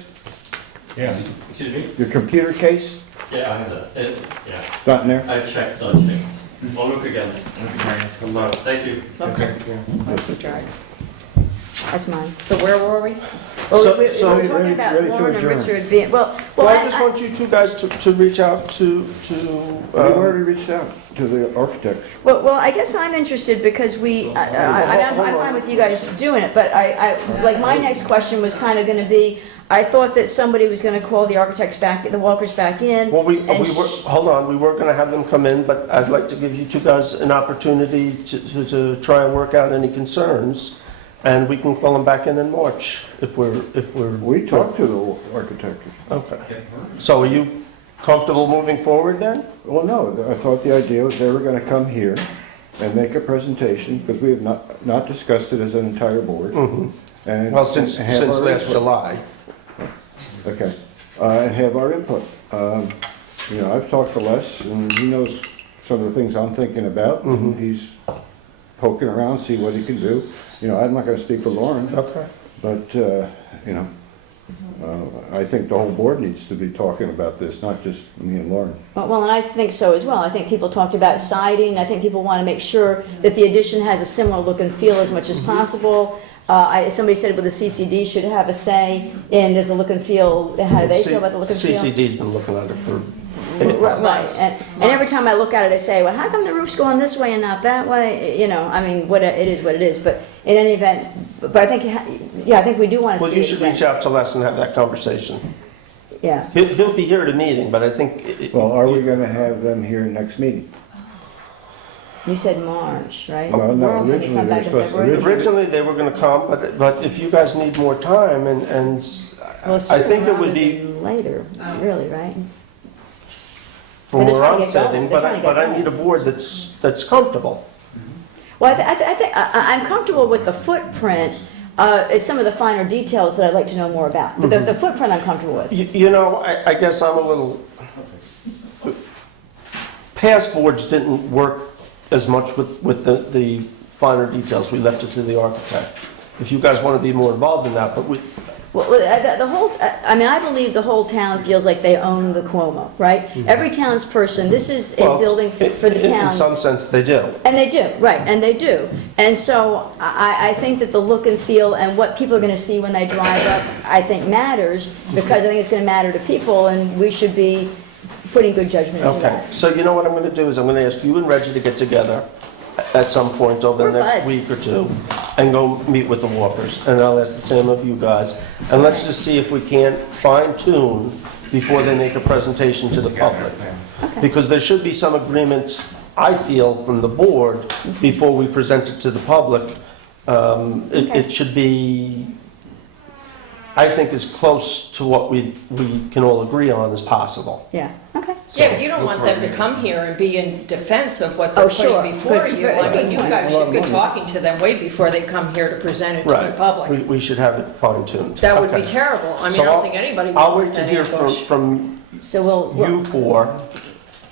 Yeah. Excuse me? Your computer case? Yeah, I have that. Yeah. It's not in there? I checked. I'll look again. Come on. Thank you. Okay. That's mine. So where were we? Well, So- we so were ready- talking about ready to Lauren and adjourn. Richard being, well, Well, I just want you two guys to reach out to, We've already reached out to the architects. well, I guess I'm interested because I'm fine with you guys doing it, but like, my next question was kind of gonna be, I thought that somebody was gonna call the architects back, the Walkers back in. well, we and were, hold on, we were gonna have them come in, but I'd like to give you two guys an opportunity to try and work out any concerns, and we can call them back in March if we're. We talked to the architect. Okay. So are you comfortable moving forward then? Well, no, I thought the idea was they were gonna come here and make a presentation, because we have not discussed it as an entire board. And Well, since have our last input. July. Okay, and have our input. You know, I've talked to Les, and he knows some of the things I'm thinking about, and he's poking around, see what he can do. You know, I'm not gonna speak for Lauren, Okay. but, you know, I think the whole board needs to be talking about this, not just me and Lauren. Well, and I think so as well. I think people talked about siding. I think people want to make sure that the addition has a similar look and feel as much as possible. Somebody said, well, the CCD should have a say in, does the look and feel, how do they feel about the look and feel? CCD's been looking at it for. Right, and every time I look at it, I say, well, how come the roof's going this way and not that way? You know, I mean, it is what it is, but in any event, but I think, yeah, I think we do want to see Well, it you should again. reach out to Les and have that conversation. Yeah. He'll be here at a meeting, but I think. Well, are we gonna have them here next meeting? You said March, right? Well, no, Can you originally come they were back in supposed to- February? Originally, they were gonna come, but if you guys need more time, and Well, I sooner think it would rather be, than later, really, right? from They're where trying I'm to get going. sitting, They're trying to but get I need a going. board that's comfortable. Well, I think I'm comfortable with the footprint. It's some of the finer details that I'd like to know more about. But the footprint I'm comfortable with. You know, I guess I'm a little, past boards didn't work as much with the finer details. We left it to the architect. If you guys want to be more involved in that, but we, Well, the whole, I mean, I believe the whole town feels like they own the Cuomo, right? Every townsperson, this is a well, building for the town. in some sense, they do. And they do, right, and they do. And so I think that the look and feel and what people are going to see when they drive up, I think matters, because I think it's going to matter to people, and we should be putting good judgment into Okay, that. so you know what I'm going to do is I'm going to ask you and Reggie to get together at some point over the We're next buds. week or two and go meet with the Walkers. And I'll ask the same of you guys. And let's just see if we can't fine tune before they make a presentation to the public. Because there should be some agreement, I feel, from the board before we present it to the public. It should be, I think, as close to what we can all agree on as possible. Yeah, okay. Yeah, but you don't want them to come here and be in defense of what they're Oh, sure. putting before Good- you. good- I mean, you good guys point. should be talking to them way before they come here to present it to the Right. public. We should have it fine tuned. That would be terrible. I mean, So I don't think anybody would I'll want wait to that hear ambush. from So we'll, you four,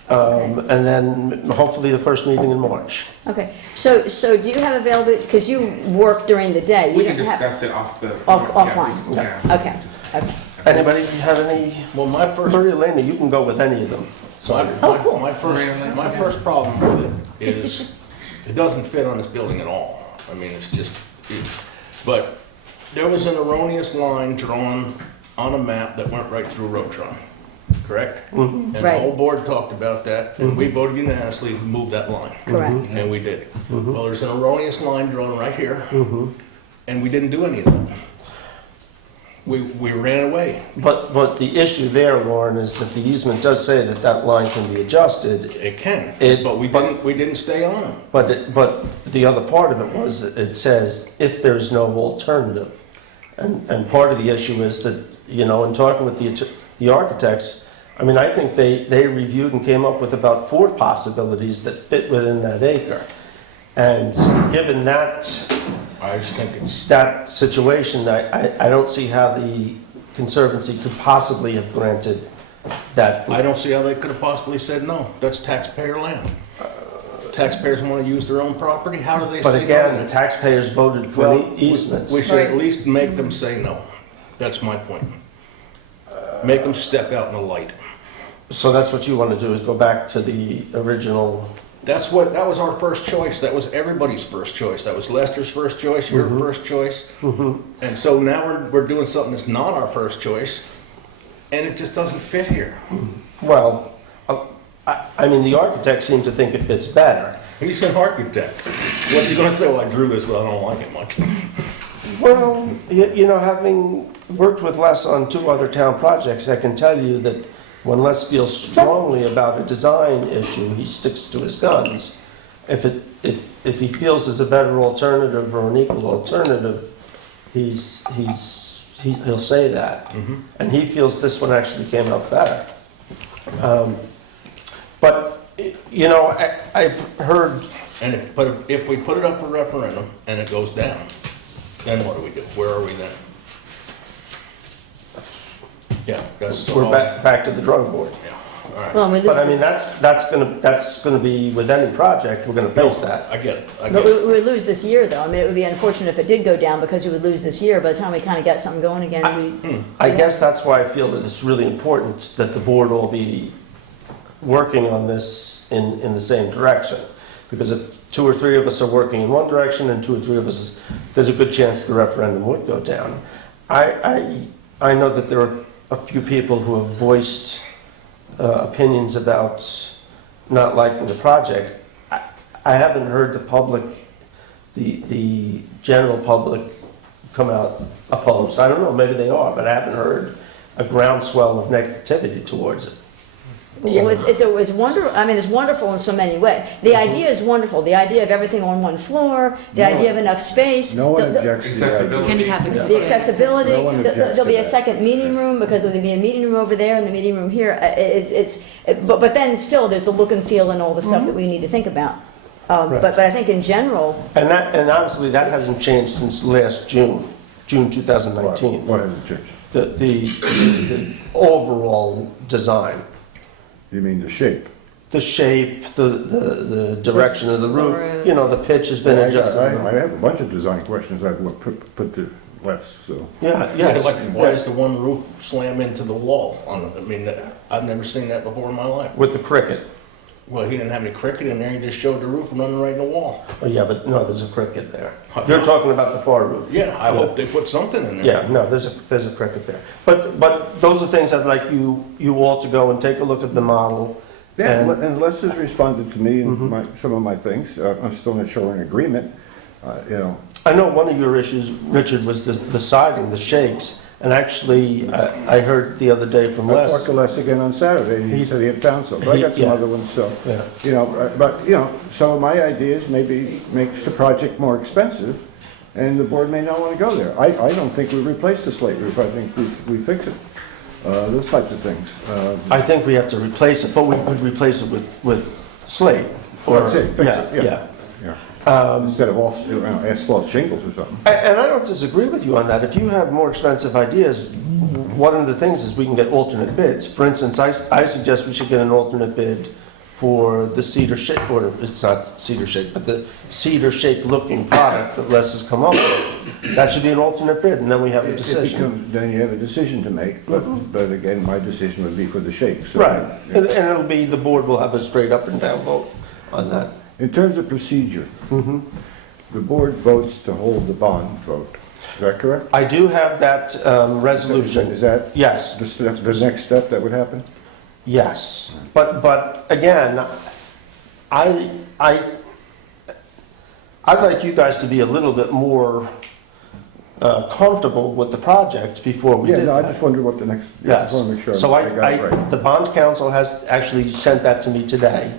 and then hopefully the first meeting in March. okay. So do you have availability, because you work during the day? We You can don't have- discuss it off the. Offline? Yeah. Okay, okay. Anybody have any? Well, my first, Maria Elena, you can go with any of them. my first problem with it is, it doesn't fit on this building at all. I mean, it's just, but there was an erroneous line drawn on a map that went right through Rotron, correct? And the Right. whole board talked about that, and we voted unanimously to move that line. Correct. And we did. Well, there's an erroneous line drawn right here, and we didn't do any of that. We ran away. But the issue there, Lauren, is that the easement does say that that line can be adjusted. It can, It- but we didn't stay on them. But the other part of it was, that it says, if there's no alternative. And part of the issue is that, you know, in talking with the architects, I mean, I think they reviewed and came up with about 4 possibilities that fit within that acre. And given that, I just think it's, that situation, I don't see how the Conservancy could possibly have granted that. I don't see how they could have possibly said no. That's taxpayer land. Taxpayers want to use their own property, how do they say no? But again, the taxpayers voted for Well, the easements. We should at least make them say no. That's my point. Make them step out in the light. So that's what you want to do, is go back to the original. That was our first choice. That was everybody's first choice. That was Lester's first choice, your first choice. And so now we're doing something that's not our first choice, and it just doesn't fit here. Well, I mean, the architect seemed to think it fits better. He's an architect. What's he gonna say? Well, I drew this, but I don't like it much. Well, you know, having worked with Les on 2 other town projects, I can tell you that when Les feels strongly about a design issue, he sticks to his guns. If he feels there's a better alternative or an equal alternative, he'll say that. And he feels this one actually came out better. But, you know, I've heard... And if we put it up for referendum and it goes down, then what do we do? Where are we then? Yeah, that's... We're back to the drawing board. Yeah, all right. Well, But I mean, that's gonna be, with any project, we're gonna face that. I get it. But we would lose this year, though. I mean, it would be unfortunate if it did go down, because we would lose this year. By the time we kind of got something going again, I guess that's why I feel that it's really important that the board all be working on this in the same direction. Because if 2 or 3 of us are working in one direction and 2 or 3 of us, there's a good chance the referendum would go down. I know that there are a few people who have voiced opinions about not liking the project. I haven't heard the public, the general public, come out opposed. I don't know, maybe they are, but I haven't heard a groundswell of negativity towards it. well, it's wonderful. I mean, it's wonderful in so many ways. The idea is wonderful. The idea of everything on one floor, the idea of enough space. No one objects to the idea. Handicap The accessibility, No one objects there'll be to a that. second meeting room, because there'll be a meeting room over there and the meeting room here. But then still, there's the look and feel and all the stuff that we need to think about. Right. But I think in general, And honestly, that hasn't changed since last June 2019. What hasn't changed? The overall design. You mean the shape? The shape, the direction of the roof, you know, the pitch has been Well, adjusted. I have a bunch of design questions I've put to Les, so. Yeah, yes. Like, why does the one roof slam into the wall? I mean, I've never seen that before in my life. With the cricket. Well, he didn't have any cricket in there, he just showed the roof running right in the wall. Oh, yeah, but no, there's a cricket there. You're talking about the far roof. Yeah, I hope they put something in there. Yeah, no, there's a cricket there. But those are things I'd like you all to go and take a look at the model. Yeah, And- and Les has responded to me and some of my things. I'm still not sure we're in agreement, you know. I know one of your issues, Richard, was the siding, the shakes. And actually, I heard the other day from I Les. talked to Les again on Saturday, and he said he had found some, but I got some Yeah. other ones, so. Yeah. You know, but, you know, some of my ideas maybe makes the project more expensive, and the board may not want to go there. I don't think we replace the slate roof, I think we fix it. Those types of things. I think we have to replace it, but we could replace it with slate. Or, That's it, fix it, yeah. Instead of all, you know, asphalt shingles or something. And I don't disagree with you on that. If you have more expensive ideas, one of the things is we can get alternate bids. For instance, I suggest we should get an alternate bid for the cedar shape, or it's not cedar shape, but the cedar shaped looking product that Les has come up with. That should be an alternate bid, and then we have a decision. Then you have a decision to make, but again, my decision would be for the shake. So, Right, yeah. and it'll be, the board will have a straight up and down vote on that. In terms of procedure, the board votes to hold the bond vote. Is that correct? I do have that resolution. Is that Yes. the next step that would happen? Yes, but again, I'd like you guys to be a little bit more comfortable with the project before we Yeah, did no, I that. just wondered what the next, I Yes. just want to make sure So I got it right. the bond council has actually sent that to me today.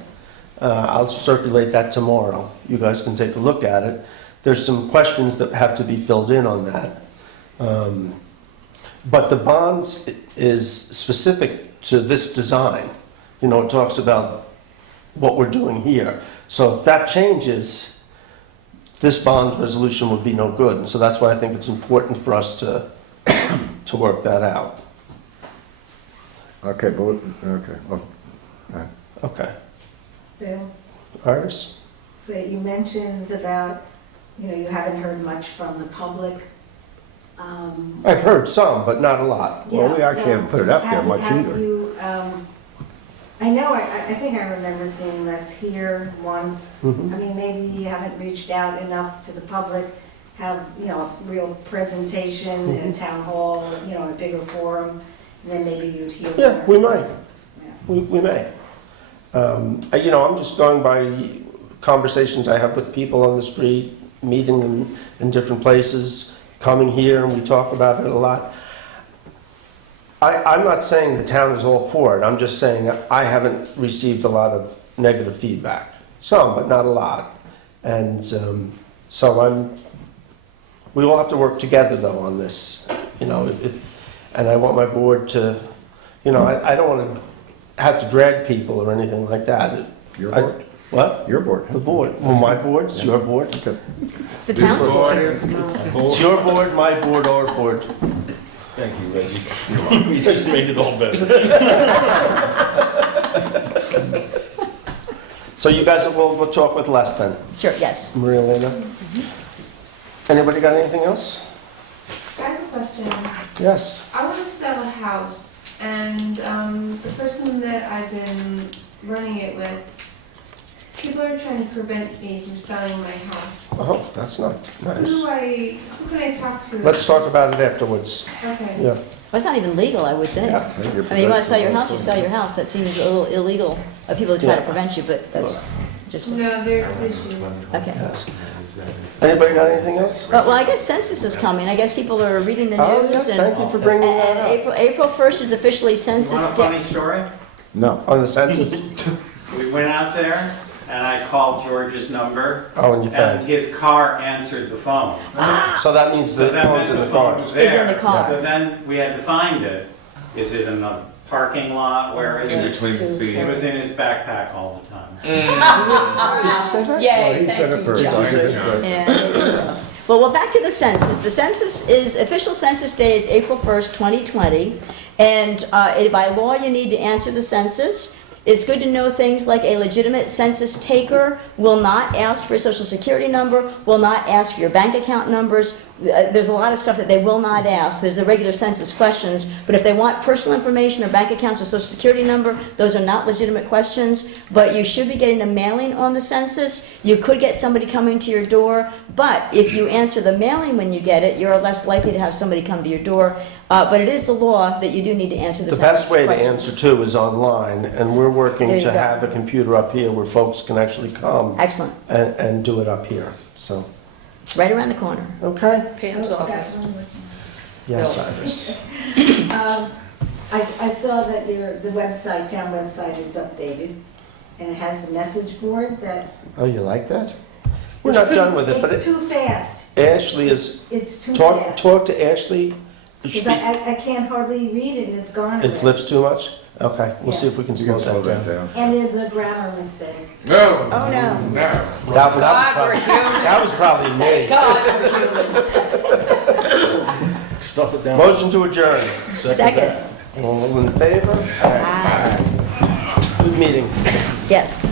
I'll circulate that tomorrow. You guys can take a look at it. There's some questions that have to be filled in on that. But the bonds is specific to this design. You know, it talks about what we're doing here. So if that changes, this bond resolution would be no good. And so that's why I think it's important for us to to work that out. Okay, but, okay, well, Okay. Bill, Iris? so you mentioned about, you haven't heard much from the public. I've heard some, but not a lot. well, we actually haven't put it up there much Have either. you, I know, I think I remember seeing this here once. Mhm. I mean, maybe you haven't reached out enough to the public, have, a real presentation in a town hall, a bigger forum, and then maybe you'd hear. Yeah, more. we might. Yeah. We may. I'm just going by conversations I have with people on the street, meeting them in different places, coming here, and we talk about it a lot. I'm not saying the town is all for it. I'm just saying I haven't received a lot of negative feedback. Some, but not a lot. And so we all have to work together, though, on this. And I want my board to, I don't want to have to drag people or anything like that. Your board? What? Your board. The board. Well, my board, it's your board. Okay. It's the town's board. It's your board, my board, our board. Thank you, Reggie. You just made it all better. So you guys will talk with Les then? Sure, yes. Maria Elena? Anybody got anything else? I have a question. Yes. I want to sell a house, and the person that I've been running it with, people are trying to prevent me from selling my house. Oh, that's not nice. Who can I talk to? Let's talk about it afterwards. Okay. Yeah. Well, it's not even legal, I would think. Yeah. I mean, you want to sell your house, you sell your house. That seems a little illegal of people who try to prevent you, but that's just... No, there's issues. Okay. Yes. Anybody got anything else? Well, I guess census is coming. I guess people are reading the news. Oh, yes, thank you for bringing that And up. April 1st is officially You census want a day. funny story? No. On the census? We went out there, and I called George's number, Oh, and you and found. his car answered the phone. So that means So the that phone's meant in the the phone car. was there. Is in the car. So then we had to find it. Is it in the parking lot? Where is In it? between the seats. It was in his backpack all the time. Did you say that? Well, Yay, he said it first. Did you say John. Yeah. Well, back to the census. The census official census day is April 1st, 2020. And by law, you need to answer the census. It's good to know things like a legitimate census taker will not ask for a social security number, will not ask for your bank account numbers. There's a lot of stuff that they will not ask. There's the regular census questions, but if they want personal information or bank accounts or social security number, those are not legitimate questions. But you should be getting a mailing on the census. You could get somebody coming to your door, but if you answer the mailing when you get it, you're less likely to have somebody come to your door. But it is the law that you do need to answer the The census best way to questions. answer too is online, and we're working There you to go. have a computer up here where folks can actually come Excellent. and do it up here. So, Right around the corner. okay? Pam's office. Yes, No. Iris. I saw that the website, town website is updated, and it has the message board that. Oh, you like that? We're not done with it, but It's too fast. Ashley is, It's too talk fast. to Ashley. Because I can't hardly read it, and it's gone. It flips too much? Okay, we'll see if we can You slow can slow that that down. down. And there's a grammar mistake. No. Oh, no. No. That was probably me. God, we're humans. Stuff it down. Motion to adjourn. Second. All in favor? Good meeting. Yes.